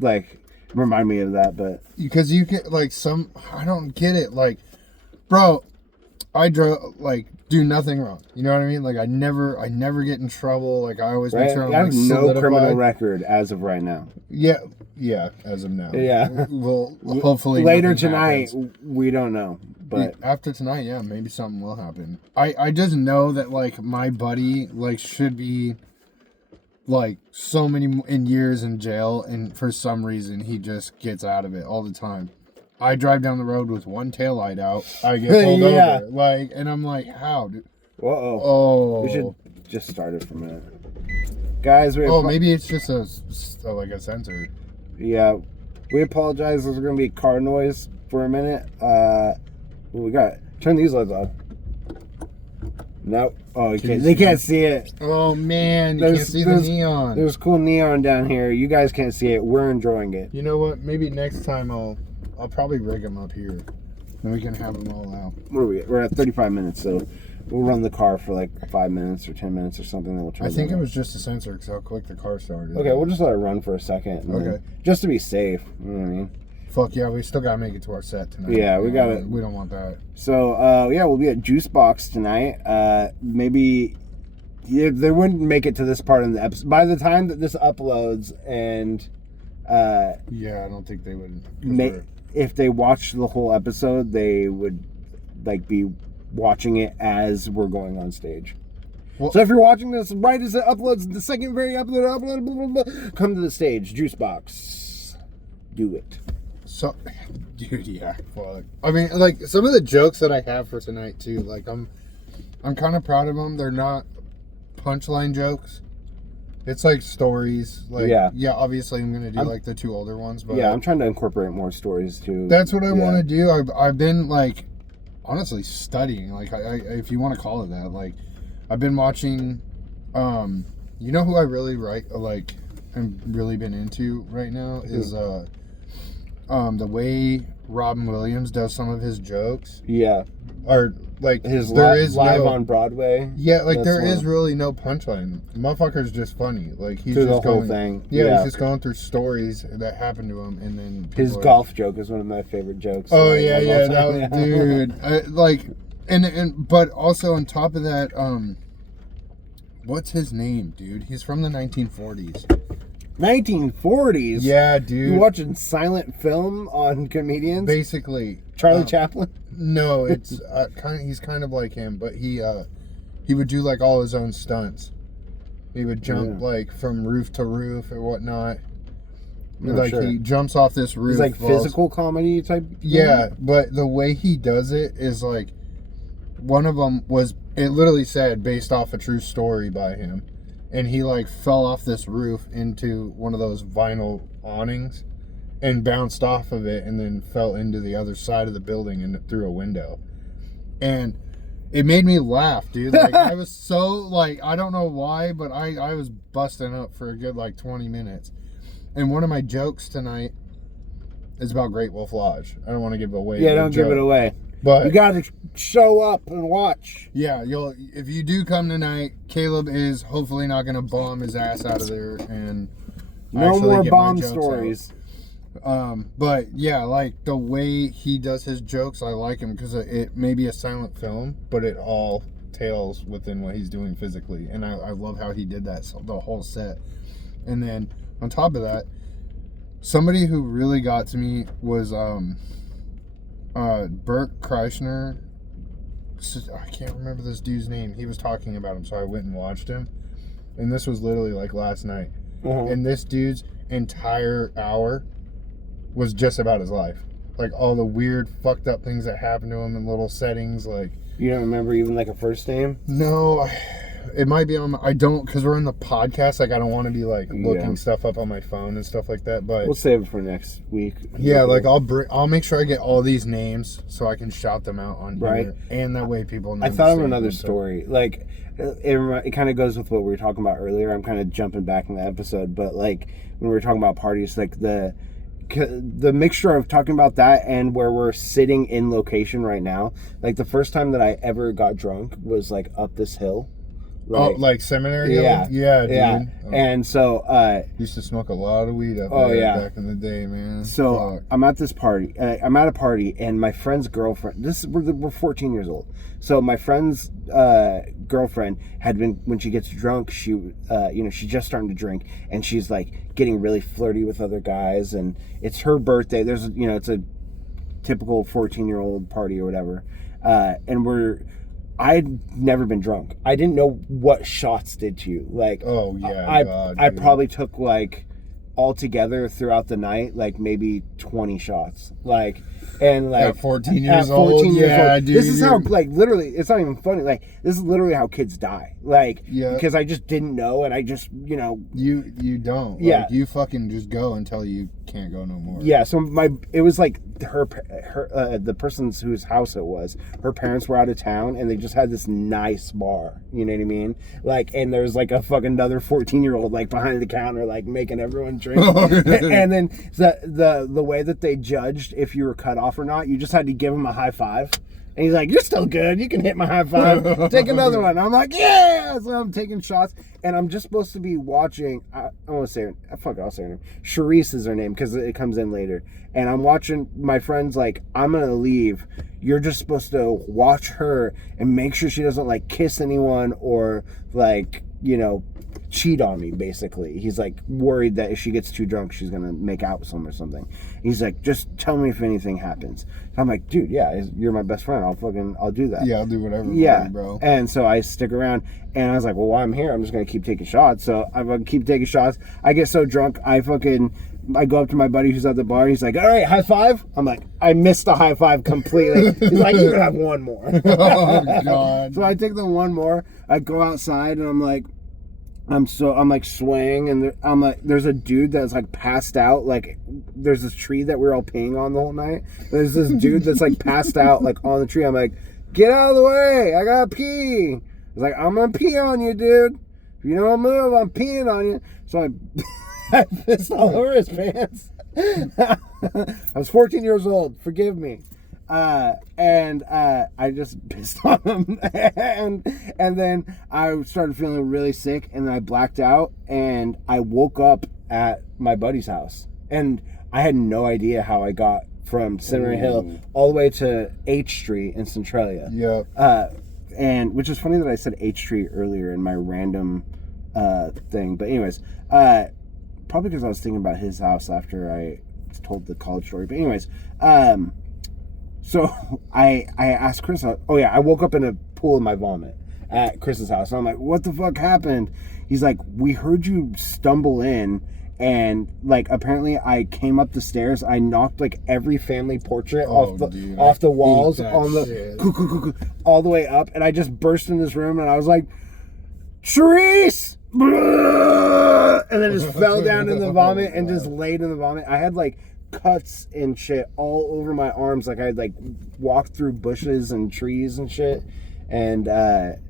like, remind me of that. But because you get like I don't get it. Like, bro, I do nothing wrong. You know what I mean? Like, I never get in trouble. Like, I always make sure I'm I have no solidified. criminal record as of right now. Yeah, as of now. Yeah. Well, hopefully later tonight, happens. we don't know. But after tonight, yeah, maybe something will happen. I just know that, like, my buddy, like, should be, like, so many years in jail, and for some reason, he just gets out of it all the time. I drive down the road with one taillight out, I get pulled over. Like, and I'm like, how, dude? Uh-oh. Oh. We should just start it for a minute. Guys, maybe it's just a sensor. Yeah. We apologize. There's going to be car noise for a minute. We got turn these lights off. Nope. Oh, they can't see it. Oh man, you can't see the neon. There's cool neon down here. You guys can't see it. We're enjoying it. You know what? Maybe next time I'll probably rig them up here, and we can have them all out. What are we at? We're at 35 minutes, so we'll run the car for like 5 minutes or 10 minutes or something. Then we'll turn. I think it was just a sensor because how quick the car started. Okay, we'll just let it run for a second. Okay. Just to be safe. You know what I mean? Fuck yeah, we still gotta make it to our set tonight. Yeah, we gotta. We don't want that. So, we'll be at Juice Box tonight. Maybe they wouldn't make it to this part in the episode. By the time that this uploads, and yeah, I don't think they would. If they watched the whole episode, they would like be watching it as we're going on stage. Well, so if you're watching this right as it uploads, the second very upload, come to the stage, Juice Box. Do it. So, dude, yeah, fuck. I mean, like, some of the jokes that I have for tonight, too, like, I'm kind of proud of them. They're not punchline jokes. It's, like, stories. Like, yeah, obviously I'm going to do, like, the two older ones. But yeah, I'm trying to incorporate more stories, too. That's what I want to do. I've been, like, honestly studying. Like, if you want to call it that. Like, I've been watching, you know who I really, I'm really been into right now is, the way Robin Williams does some of his jokes. Yeah. Or like his live on Broadway. Yeah, like there is really no punchline. Motherfucker's just funny. Like he's through just the whole thing. Yeah, he's just going through stories that happened to him, and then his golf joke is one of my favorite jokes. Oh dude. But also on top of that, what's his name, dude? He's from the 1940s. 1940s? Yeah, dude. You watching silent film on comedians? Basically. Charlie Chaplin? No, it's he's kind of like him, but he would do like all his own stunts. He would jump like from roof to roof or whatnot. He jumps off this roof. He's like physical comedy type thing? Yeah, but the way he does it is like, one of them it literally said based off a true story by him. And he like fell off this roof into one of those vinyl awnings and bounced off of it and then fell into the other side of the building and through a window. And it made me laugh, dude. Like I was so like, I don't know why, but I was busting up for a good like 20 minutes. And one of my jokes tonight is about Great Wolf Lodge. I don't want to give away. Yeah, don't give it away. But you gotta show up and watch. Yeah, if you do come tonight, Caleb is hopefully not gonna bomb his ass out of there and no more bomb stories. But yeah, like the way he does his jokes, I like him because it may be a silent film, but it all tails within what he's doing physically, and I love how he did that the whole set. And then on top of that, somebody who really got to me was Bert Kreischer. I can't remember this dude's name. He was talking about him, so I went and watched him. And this was literally like last night. Uh-huh. And this dude's entire hour was just about his life. Like all the weird, fucked up things that happened to him in little settings. Like, you don't remember even like a first name? No, It might be on my, I don't, because we're in the podcast, like I don't want to be like looking Yeah. stuff up on my phone and stuff like that, but We'll save it for next week. yeah, like I'll make sure I get all these names so I can shout them out on Right. here, and that way people know. I the thought of same another ones. story. Like, it kind of goes with what we were talking about earlier. I'm kind of jumping back in the episode, but like when we were talking about parties, like the mixture of talking about that and where we're sitting in location right now. Like the first time that I ever got drunk was like up this hill. Like Seminary? Yeah. Yeah, dude. Yeah. Oh. And so, Used to smoke a lot of weed up Oh, there yeah. back in the day, man. So Fuck. I'm at this party. I'm at a party, and my friend's girlfriend. We're 14 years old. So my friend's girlfriend had been, when she gets drunk, she's just starting to drink, and she's like getting really flirty with other guys, and it's her birthday. It's a typical 14-year-old party or whatever, and I'd never been drunk. I didn't know what shots did to you. Like, Oh, yeah, I God, I dude. probably took like altogether throughout the night, like maybe 20 shots. Like, and like At 14 years old? Yeah, dude, This is how, you're- like, literally, it's not even funny. Like, this is literally how kids die. Like, Yeah. because I just didn't know, and I just, You don't. Yeah. Like, you fucking just go until you can't go no more. yeah. So it was like her the person's whose house it was. Her parents were out of town, and they just had this nice bar. You know what I mean? Like, and there's like a fucking another 14-year-old like behind the counter, like making everyone drink. And then the way that they judged if you were cut off or not, you just had to give him a high five. And he's like, "You're still good. You can hit my high five. Take another one." I'm like, "Yeah!" So I'm taking shots, and I'm just supposed to be watching. I want to say her. Fuck it, I'll say her name. Charisse is her name because it comes in later. And I'm watching my friends. Like, I'm gonna leave. You're just supposed to watch her and make sure she doesn't like kiss anyone or like cheat on me. Basically, he's like worried that if she gets too drunk, she's gonna make out with someone or something. He's like, "Just tell me if anything happens." I'm like, "Dude, yeah, you're my best friend. I'll do that." Yeah, I'll do whatever, Yeah, bro. And so I stick around, and I was like, "Well, while I'm here, I'm just gonna keep taking shots." So I fucking keep taking shots. I get so drunk, I go up to my buddy who's at the bar. He's like, "All right, high five." I'm like, I missed the high five completely. He's like, "You can have one more." Oh, God. So I take the one more. I go outside, and I'm like swaying, and I'm like, there's a dude that's like passed out. Like, there's this tree that we're all peeing on the whole night. There's this dude that's like passed out like on the tree. I'm like, "Get out of the way! I gotta pee." He's like, "I'm gonna pee on you, dude. If you don't move, I'm peeing on you." So I pissed all over his pants. I was 14 years old. Forgive me. And I just pissed on him, and then I started feeling really sick, and then I blacked out, and I woke up at my buddy's house, and I had no idea how I got from Cinnamon Hill all the way to H Street in Centralia. Yep. And which is funny that I said H Street earlier in my random thing, but anyways, probably because I was thinking about his house after I told the college story. But anyways, so I asked Chris, I woke up in a pool of my vomit at Chris's house. And I'm like, "What the fuck happened?" He's like, "We heard you stumble in, and like apparently I came up the stairs. I knocked like every family portrait off the walls on the all the way up, and I just burst in this room, and I was like, "Charisse!" And then just fell down in the vomit and just laid in the vomit. I had like cuts and shit all over my arms, like I had like walked through bushes and trees and shit, and then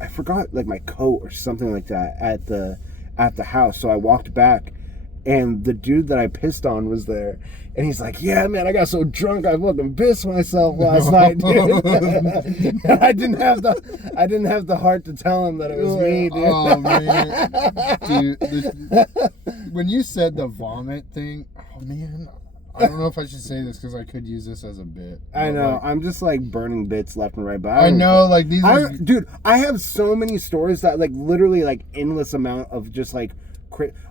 I forgot like my coat or something like that at the house. So I walked back, and the dude that I pissed on was there, and he's like, "Yeah, man, I got so drunk I fucking pissed myself last night, dude." And I didn't have the heart to tell him that it was me, dude. Oh, man. Dude, when you said the vomit thing, oh, man, I don't know if I should say this because I could use this as a bit. I know, Like, I'm just like burning bits left and right, but I know, like, these are... dude, I have so many stories that like literally like endless amount of just like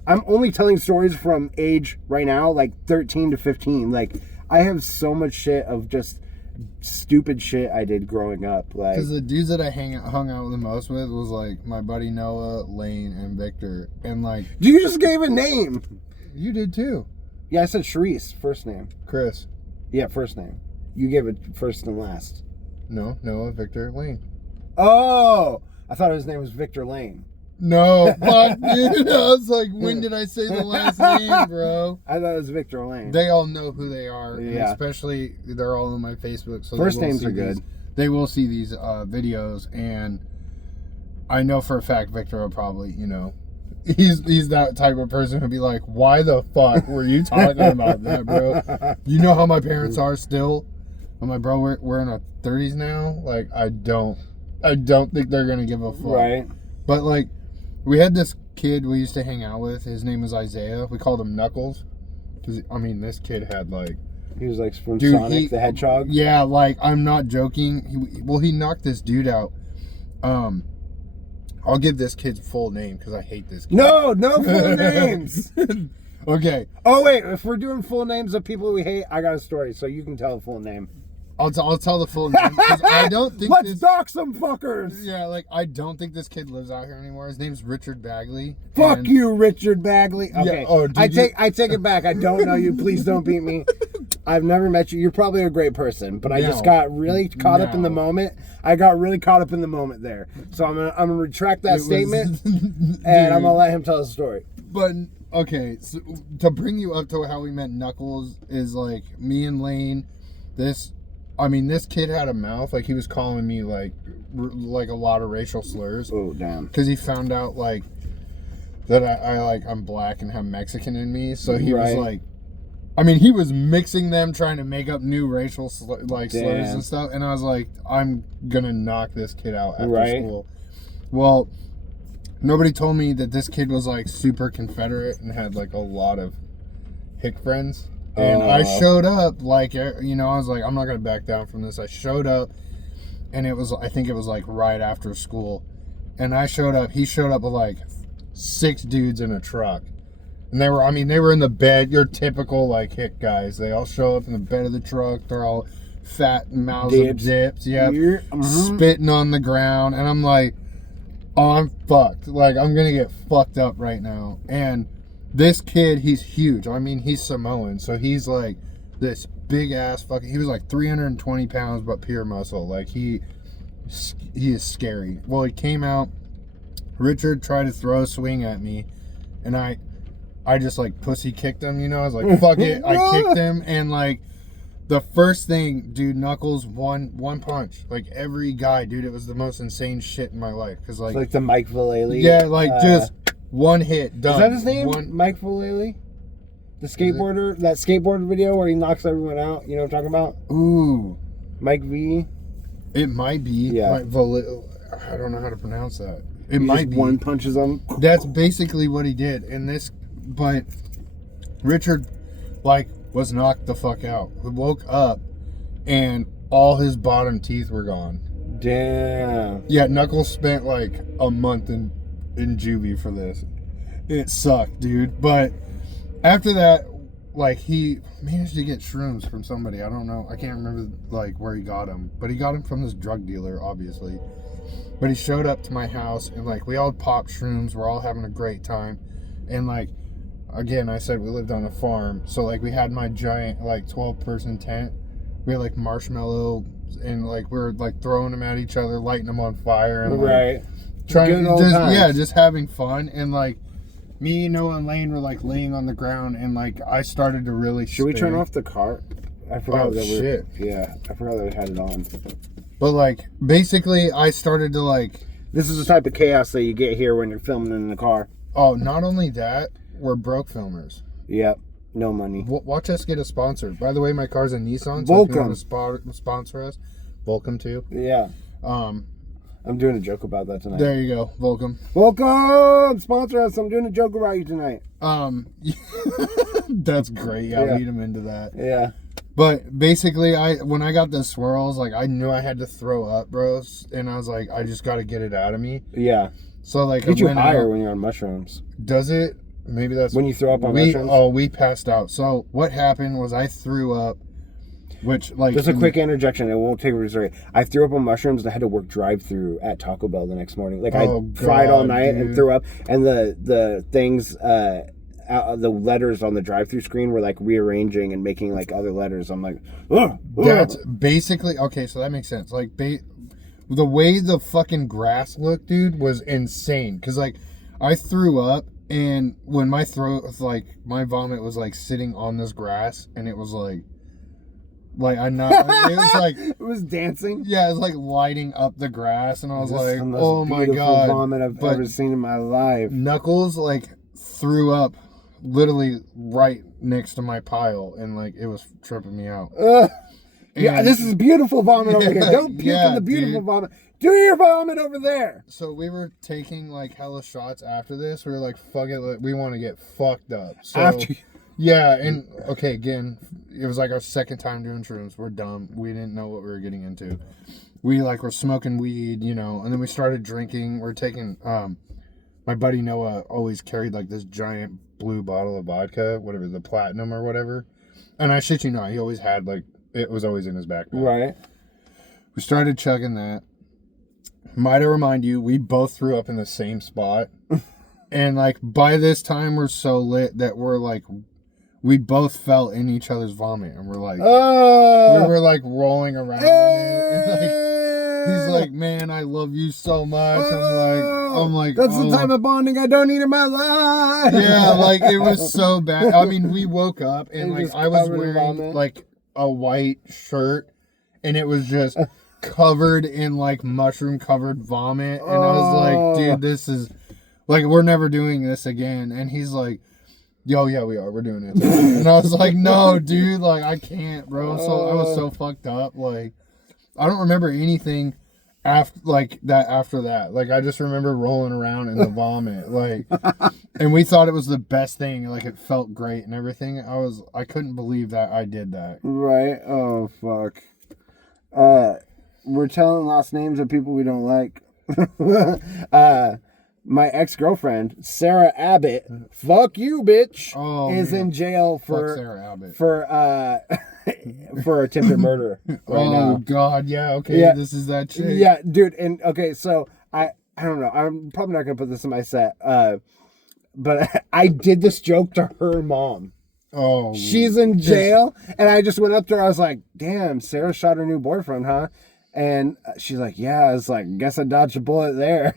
I'm only telling stories from age right now like 13 to 15. Like, I have so much shit of just stupid shit I did growing up. Like, because the dudes that I hung out the most with was like my buddy Noah, Lane, and Victor, and like you just gave a name. you did too, Yeah, I said Charisse, first name. Chris. Yeah, first name. You gave it first and last. No, Noah, Victor, Lane. Oh, I thought his name was Victor Lane. No, fuck, dude. I was like, when did I say the last name, bro? I thought it was Victor Lane. They all know who they are. And Yeah. especially, they're all on my Facebook. So First they will names see are good. They will see these videos, and I know for a fact Victor will probably, he's that type of person who'd be like, why the fuck were you talking about that, bro? You know how my parents are still? I'm like, bro, we're in our 30s now. Like, I don't think they're gonna give a fuck. Right. But like, we had this kid we used to hang out with. His name was Isaiah. We called him Knuckles. 'Cause, I mean, this kid had like, He was like from Dude, Sonic the Hedgehog. yeah, like, I'm not joking. He knocked this dude out. I'll give this kid's full name because I hate this kid. No full names. Okay, Oh wait, if we're doing full names of people we hate, I got a story, so you can tell the full name. I'll tell the full name because I don't think Let's this. dox some fuckers. Yeah, like, I don't think this kid lives out here anymore. His name's Richard Bagley. Fuck and- you, Richard Bagley. Okay, Yeah, oh, did I take it back. I don't know you. Please don't beat me. I've never met you. You're probably a great person, but I just No. got really caught up in the No. moment. I got really caught up in the moment there. So I'm gonna retract that It was- statement, Dude. and I'm gonna let him tell the story. But okay, so to bring you up to how we met Knuckles is like me and Lane. This kid had a mouth. Like, he was calling me like a lot of racial slurs Oh damn. because he found out like that I'm black and have Mexican in me. So he was Right. like, he was mixing them, trying to make up new racial slurs Damn. and stuff. And I was like, I'm gonna knock this kid out after Right. school. Well, nobody told me that this kid was like super Confederate and had like a lot of hick friends. And I showed up like, I was like, I'm not gonna back down from this. I showed up, and I think it was like right after school, and I showed up. He showed up with like 6 dudes in a truck, and they were in the bed. Your typical like hick guys. They all show up in the bed of the truck. They're all fat mouths of dips. Yeah, spitting on the ground, and I'm like, oh, I'm fucked. Like, I'm gonna get fucked up right now. And this kid, he's huge. He's Samoan, so he's like this big ass fucking. He was like 320 pounds, but pure muscle. Like, he is scary. Well, he came out. Richard tried to throw a swing at me, and I just like pussy kicked him. I was like, fuck it. I kicked him, and like, the first thing, dude, Knuckles, one punch. Like, every guy, dude, it was the most insane shit in my life. Cause It's like the Mike Vallely. yeah, like just one hit, done. Is that his name? One, Mike Vallely? The skateboarder? That skateboard video where he knocks everyone out? You know what I'm talking about? ooh, Mike V? it might be. Yeah. I don't know how to pronounce that. It He might just be. one punches him. That's basically what he did. But Richard, like, was knocked the fuck out. He woke up, and all his bottom teeth were gone. Damn. Yeah, Knuckles spent like a month in juvie for this. It sucked, dude. But after that, like, he managed to get shrooms from somebody. I don't know. I can't remember like where he got them, but he got them from this drug dealer, obviously. But he showed up to my house, and like, we all popped shrooms. We're all having a great time, and like, again, I said we lived on a farm, so like, we had my giant like 12-person tent. We had like marshmallow, and like, we were like throwing them at each other, lighting them on fire, and like, Right. trying Good old to times. just having fun. And like, me, Noah, and Lane were like laying on the ground, and like, I started to really Should we turn spin. off the car? I forgot Oh, that shit. Yeah, I forgot that we had it on. But like, basically, I started to like, This is the type of chaos that you get here when you're filming in the car. oh, not only that, we're broke filmers. Yep. No money. Watch us get a sponsor. By the way, my car's a Nissan, so if you Volcom. want to sponsor us, Volcom too. Yeah. Um, I'm doing a joke about that tonight. there you go, Volcom. Welcome! Sponsor us. I'm doing a joke about you tonight. That's great. Yeah, Yeah. lead them into that. Yeah. But basically, when I got the swirls, like, I knew I had to throw up, bros, and I was like, I just got to get it out of me. Yeah. So like, Get I you went higher out. when you're on mushrooms. Does it? Maybe that's When you throw up on mushrooms? we passed out. So what happened was I threw up, which like Just a quick interjection. It won't take a story. I threw up on mushrooms and I had to work drive-through at Taco Bell the next morning. Like, Oh, I fried all God, night dude. and threw up. And the things, the letters on the drive-through screen were like rearranging and making like other letters. I'm like, ugh, That's basically okay. So that makes sense. Like, the way the fucking grass looked, dude, was insane. Cause like I threw up, and when my throat was like, my vomit was like sitting on this grass, and it was like I not, it was like, it was dancing. yeah, it was like lighting up the grass, and I was This is like, the most oh my beautiful god. vomit I've But ever seen in my life. Knuckles like threw up literally right next to my pile, and like it was tripping me out. Yeah, And- this is beautiful vomit over here. Don't puke yeah, in the beautiful dude. vomit. Do your vomit over there. So we were taking like hella shots after this. We were like, fuck it, we want to get fucked up. So After yeah, and okay, again, it was like our second time doing shrooms. We're dumb. We didn't know what we were getting into. We like were smoking weed, you know, and then we started drinking. We're taking my buddy Noah always carried like this giant blue bottle of vodka, whatever, the platinum or whatever. And I shit you not, he always had like, it was always in his backpack. right. We started chugging that. Might I remind you, we both threw up in the same spot. And like by this time we're so lit that we're like, we both fell in each other's vomit, and we're like, we were like rolling around in it. And like, he's like, man, I love you so much. I'm like, that's oh. the type of bonding I don't need in my life. Yeah, like it was so bad. I mean, we woke up and And like just I was covered in wearing vomit. like a white shirt, and it was just covered in like mushroom covered vomit, and I was like, dude, this is like, we're never doing this again. And he's like, yo, yeah, we are. We're doing it. And I was like, no, dude, like I can't, bro. So I was so fucked up. Like I don't remember anything after that. Like I just remember rolling around in the vomit. Like, and we thought it was the best thing. Like it felt great and everything. I couldn't believe that I did that. Right. Oh fuck. We're telling last names of people we don't like. My ex-girlfriend, Sarah Abbott, fuck you, bitch, Oh, is man. in jail Fuck for Sarah Abbott. for attempted murder right Oh now. God, yeah, okay, Yeah. this is that shit. Yeah, dude, and okay, so I don't know. I'm probably not gonna put this in my set. But I did this joke to her mom. Oh, She's in jail, and I just went up to her. I was like, "Damn, Sarah shot her new boyfriend, huh?" And she's like, "Yeah." I was like, "Guess I dodged a bullet there."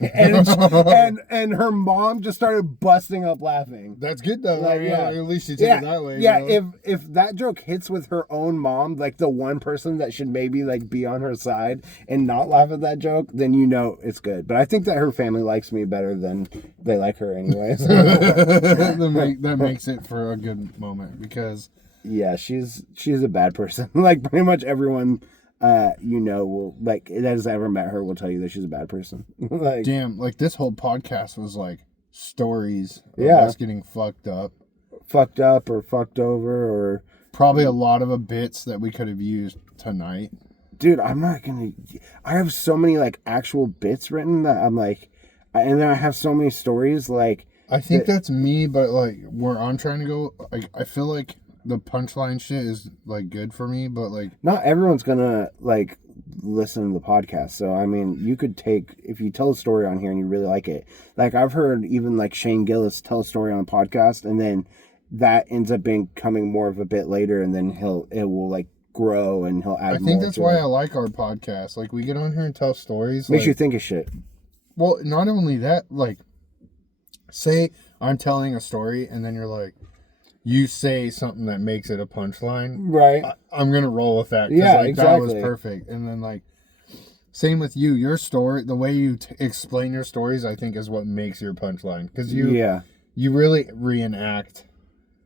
And her mom just started busting up laughing. that's good though. Like, yeah. At least you take Yeah, it that way. yeah. you know? If that joke hits with her own mom, like the one person that should maybe like be on her side and not laugh at that joke, then you know it's good. But I think that her family likes me better than they like her, anyways. that makes it for a good moment because Yeah, she's a bad person. Like pretty much everyone will like that has ever met her will tell you that she's a bad person. Like damn, like this whole podcast was like stories of Yeah. us getting fucked up. fucked up or fucked over or Probably a lot of bits that we could have used tonight. dude, I'm not gonna. I have so many like actual bits written that I'm like, and then I have so many stories like. I think that's me, but like where I'm trying to go, like I feel like the punchline shit is like good for me, but like Not everyone's gonna like listen to the podcast, so I mean, you could take if you tell a story on here and you really like it. Like I've heard even like Shane Gillis tell a story on the podcast, and then that ends up becoming more of a bit later, and then it will like grow and he'll add. I think more that's to why it. I like our podcast. Like we get on here and tell stories. Makes like, you think of shit. well, not only that, like say I'm telling a story and then you're like, you say something that makes it a punchline. Right. I'm gonna roll with that. 'Cause, Yeah, like, that was exactly. perfect. And then like, same with you. Your story, the way you explain your stories, I think is what makes your punchline. Because you really reenact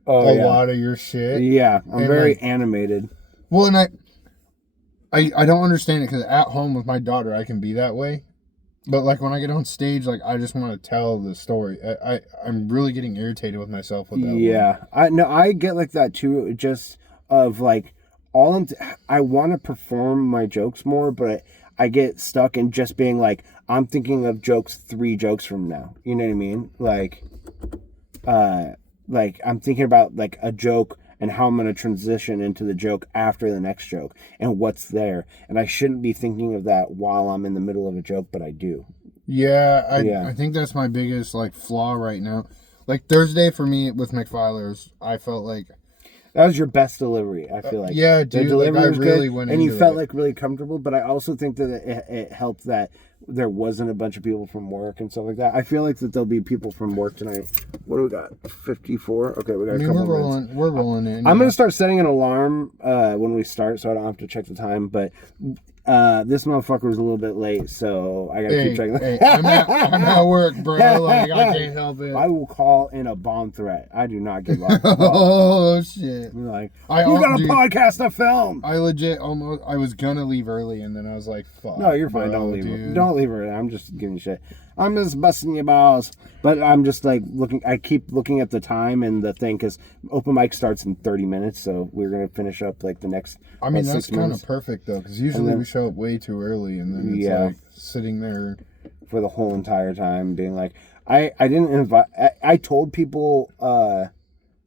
a lot of your shit. Yeah, I'm And, very like, animated. Well, and I don't understand it because at home with my daughter, I can be that way. But like when I get on stage, like I just want to tell the story. I'm really getting irritated with myself with that. Yeah, I get like that too. Just of like I want to perform my jokes more, but I get stuck in just being like I'm thinking of jokes 3 jokes from now. You know what I mean? Like I'm thinking about like a joke and how I'm going to transition into the joke after the next joke and what's there. And I shouldn't be thinking of that while I'm in the middle of a joke, but I do. Yeah, Yeah. I think that's my biggest like flaw right now. Like Thursday for me with McFilers, I felt like That was your best delivery, I feel like. Yeah, dude, The delivery like, I was really good, went and you into felt it. like really comfortable. But I also think that it helped that there wasn't a bunch of people from work and stuff like that. I feel like that there'll be people from work tonight. What do we got? 54. Okay, we got I a mean, couple we're minutes. rolling. We're rolling in. I'm yeah. gonna start setting an alarm when we start, so I don't have to check the time. But this motherfucker was a little bit late, so I gotta keep checking. Hey, I'm at work, bro. Like, I can't help it. I will call in a bomb threat. I do not give up. Oh shit! Like, I we got a dude, podcast to film. I legit almost. I was gonna leave early, and then I was like, "Fuck." No, you're fine. bro, Don't leave her. dude. Don't leave her. I'm just giving you shit. I'm just busting your balls. But I'm just like looking. I keep looking at the time and the thing because open mic starts in 30 minutes, so we're gonna finish up like the next. I mean, that's 6 kind minutes of perfect though, because usually then- we show up way too early, and then it's Yeah. like sitting there. For the whole entire time, being like, I didn't invite. I told people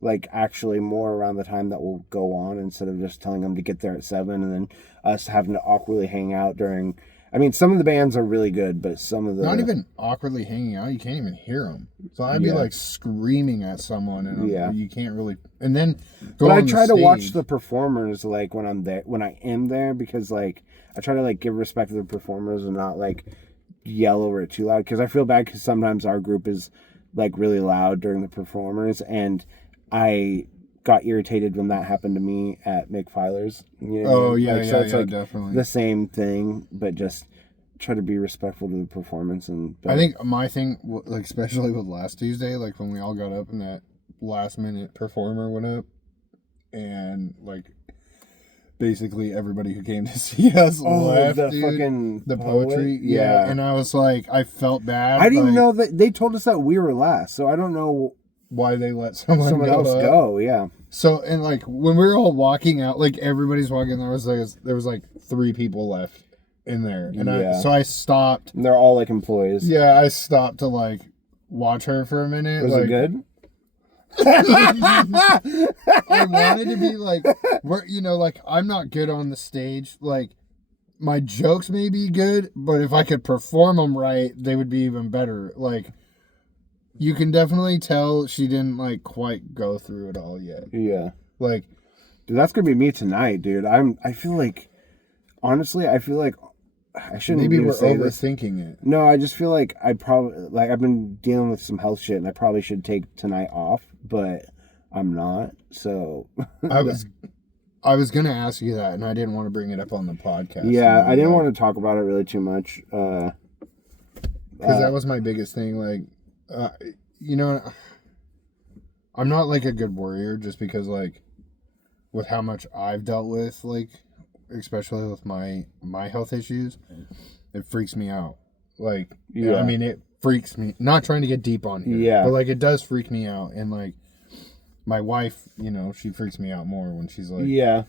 like actually more around the time that we'll go on instead of just telling them to get there at 7 and then us having to awkwardly hang out during. I mean, some of the bands are really good, but some of the Not even awkwardly hanging out. You can't even hear them. So I'd be Yeah. like screaming at someone, and Yeah. you can't really. And then go But I on the try to watch stage. the performers like when I'm there, when I am there, because like I try to like give respect to the performers and not like yell over it too loud. Because I feel bad because sometimes our group is like really loud during the performers, and I got irritated when that happened to me at Mick Filer's. You know what I Oh mean? yeah, Like, yeah, so it's yeah, like definitely. the same thing, but just try to be respectful to the performance. And I think my thing, like especially with last Tuesday, like when we all got up and that last minute performer went up, and like basically everybody who came to see us left, the dude. fucking The poetry, yeah. And I was like, I felt bad. I didn't like, know that they told us that we were last, so I don't know why they let someone else up. go. Yeah, So and like when we were all walking out, like everybody's walking, there was like 3 people left in there, and Yeah. I stopped. and they're all like employees. Yeah, I stopped to like watch her for a minute. Was like, it good? I wanted to be like, like I'm not good on the stage. Like my jokes may be good, but if I could perform them right, they would be even better. Like you can definitely tell she didn't like quite go through it all yet. Yeah, Like dude, that's gonna be me tonight, dude. I feel like, honestly, I feel like I shouldn't maybe even we're say this. overthinking it. No, I just feel like I've been dealing with some health shit, and I probably should take tonight off, but I'm not. So I was gonna ask you that, and I didn't want to bring it up on the podcast. yeah, I didn't want to talk about it really too much. because that was my biggest thing. Like, I'm not like a good worrier, just because like with how much I've dealt with, like especially with my health issues, it freaks me out. Like, Yeah. I mean, it freaks me. Not trying to get deep on here, Yeah. but like it does freak me out, and like my wife, she freaks me out more when she's like, yeah.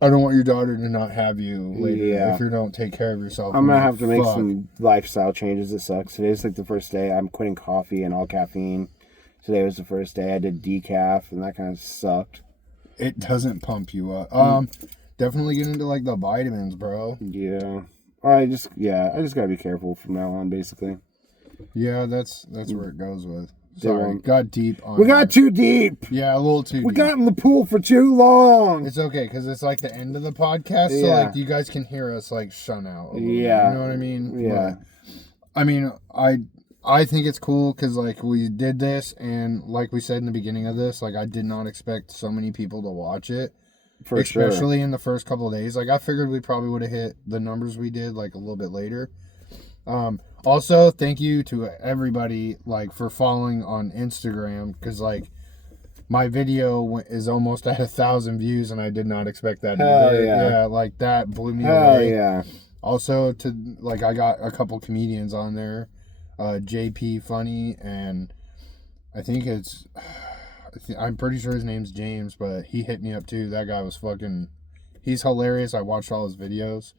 I don't want your daughter to not have you later Yeah. if you don't take care of yourself. I'm gonna like, have to make fuck. some lifestyle changes. It sucks. Today's like the first day I'm quitting coffee and all caffeine. Today was the first day I did decaf, and that kind of sucked. It doesn't pump you up. Definitely get into like the vitamins, bro. Yeah. I just gotta be careful from now on, basically. Yeah, that's where it goes with. They Sorry, won't- got deep on. We got that. too deep. Yeah, a little too. We deep. got in the pool for too long. It's okay because it's like the end of the podcast, so Yeah. like you guys can hear us like shun out. A little Yeah. bit, you know what I mean. Yeah. But, I mean, I think it's cool because like we did this, and like we said in the beginning of this, like I did not expect so many people to watch it. For sure. Especially in the first couple of days. Like I figured we probably would have hit the numbers we did like a little bit later. Also, thank you to everybody like for following on Instagram, because like my video is almost at 1,000 views, and I did not expect that. Hell either. yeah. Like that blew me Hell away. yeah. Also, to like I got a couple comedians on there, JP Funny, and I think I'm pretty sure his name's James, but he hit me up too. That guy was fucking. He's hilarious. I watched all his videos,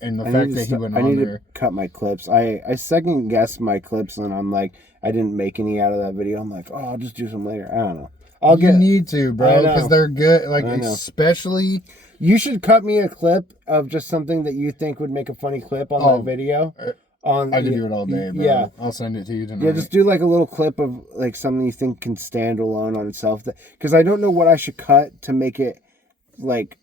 and the fact that he went I on need there. to cut my clips. I second guess my clips, and I'm like, I didn't make any out of that video. I'm like, oh, I'll just do some later. I don't know. You need to, I bro, know. because they're good. Like I know. especially. You should cut me a clip of just something that you think would make a funny clip on Oh. that video. on. I could do it all day, bro. Yeah. I'll send it to you tonight. Yeah, just do like a little clip of like something you think can stand alone on itself. Because I don't know what I should cut to make it like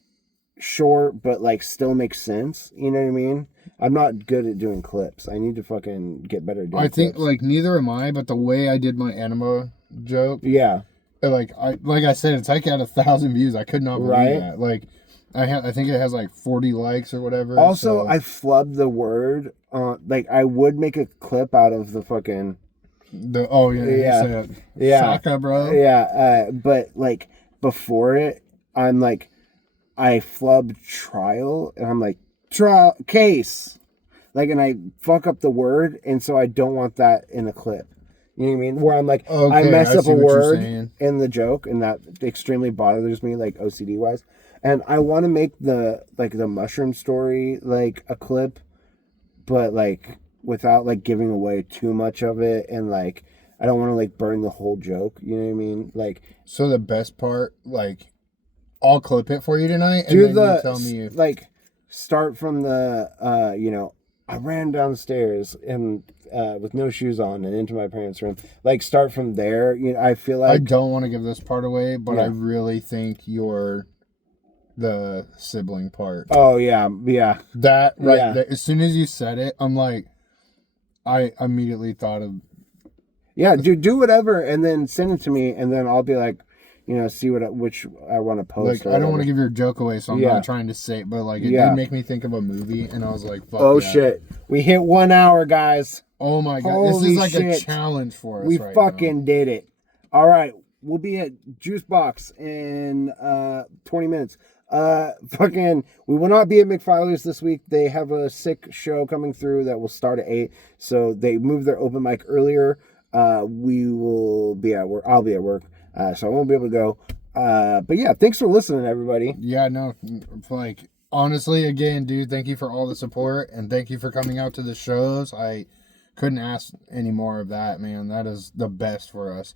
short, but like still make sense. You know what I mean? I'm not good at doing clips. I need to fucking get better at doing I think clips. like neither am I, but the way I did my anima joke, Yeah. like I said, it's like at 1,000 views. I could not believe Right. that. Like I think it has like 40 likes or whatever. Also, so I flubbed the word. Like I would make a clip out of the fucking yeah, Yeah. you said Yeah. Shaka, bro. yeah. But like before it, I'm like I flubbed trial, and I'm like trial case, like, and I fuck up the word, and so I don't want that in a clip. You know what I mean? Where I'm like, Okay, I mess I up see a what you're word saying. in the joke, and that extremely bothers me, like OCD wise. And I want to make the mushroom story like a clip, but like without like giving away too much of it, and like I don't want to like burn the whole joke. You know what I mean? Like So the best part, like, I'll clip it for you tonight, and do then you tell me if like start from the I ran downstairs and with no shoes on and into my parents' room. Like start from there. You know, I feel I like don't want to give this part away, but I Yeah. really think you're the sibling part. oh yeah. That right Yeah. there, as soon as you said it, I'm like, I immediately thought of Yeah, do whatever and then send it to me and then I'll be like, see which I want to post. like I don't want to give your joke away, so I'm Yeah. not trying to say it, but like it Yeah. did make me think of a movie, and I was like, fuck Oh yeah. shit. We hit 1 hour, guys. Oh my god, this Holy is like a shit. challenge for us. We right fucking did it. All right. We'll be at Juice Box in 20 minutes. We will not be at McFiler's this week. They have a sick show coming through that will start at 8. So they moved their open mic earlier. We will be at work. I'll be at work. So I won't be able to go. But yeah, thanks for listening, everybody. Yeah, no, like honestly, again, dude, thank you for all the support and thank you for coming out to the shows. I couldn't ask any more of that, man. That is the best for us,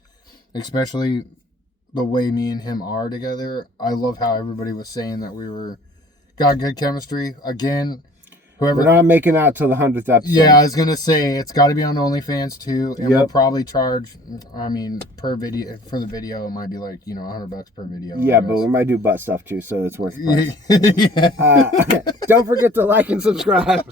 especially the way me and him are together. I love how everybody was saying that got good chemistry. Again, We're whoever. not making out till the 100th episode. Yeah, I was gonna say it's got to be on OnlyFans too, and we'll Yep. probably charge. I mean, per video for the video, it might be like $100 per video. Yeah, I but guess. we might do butt stuff too, so it's worth the price. Yeah. Don't forget to like and subscribe.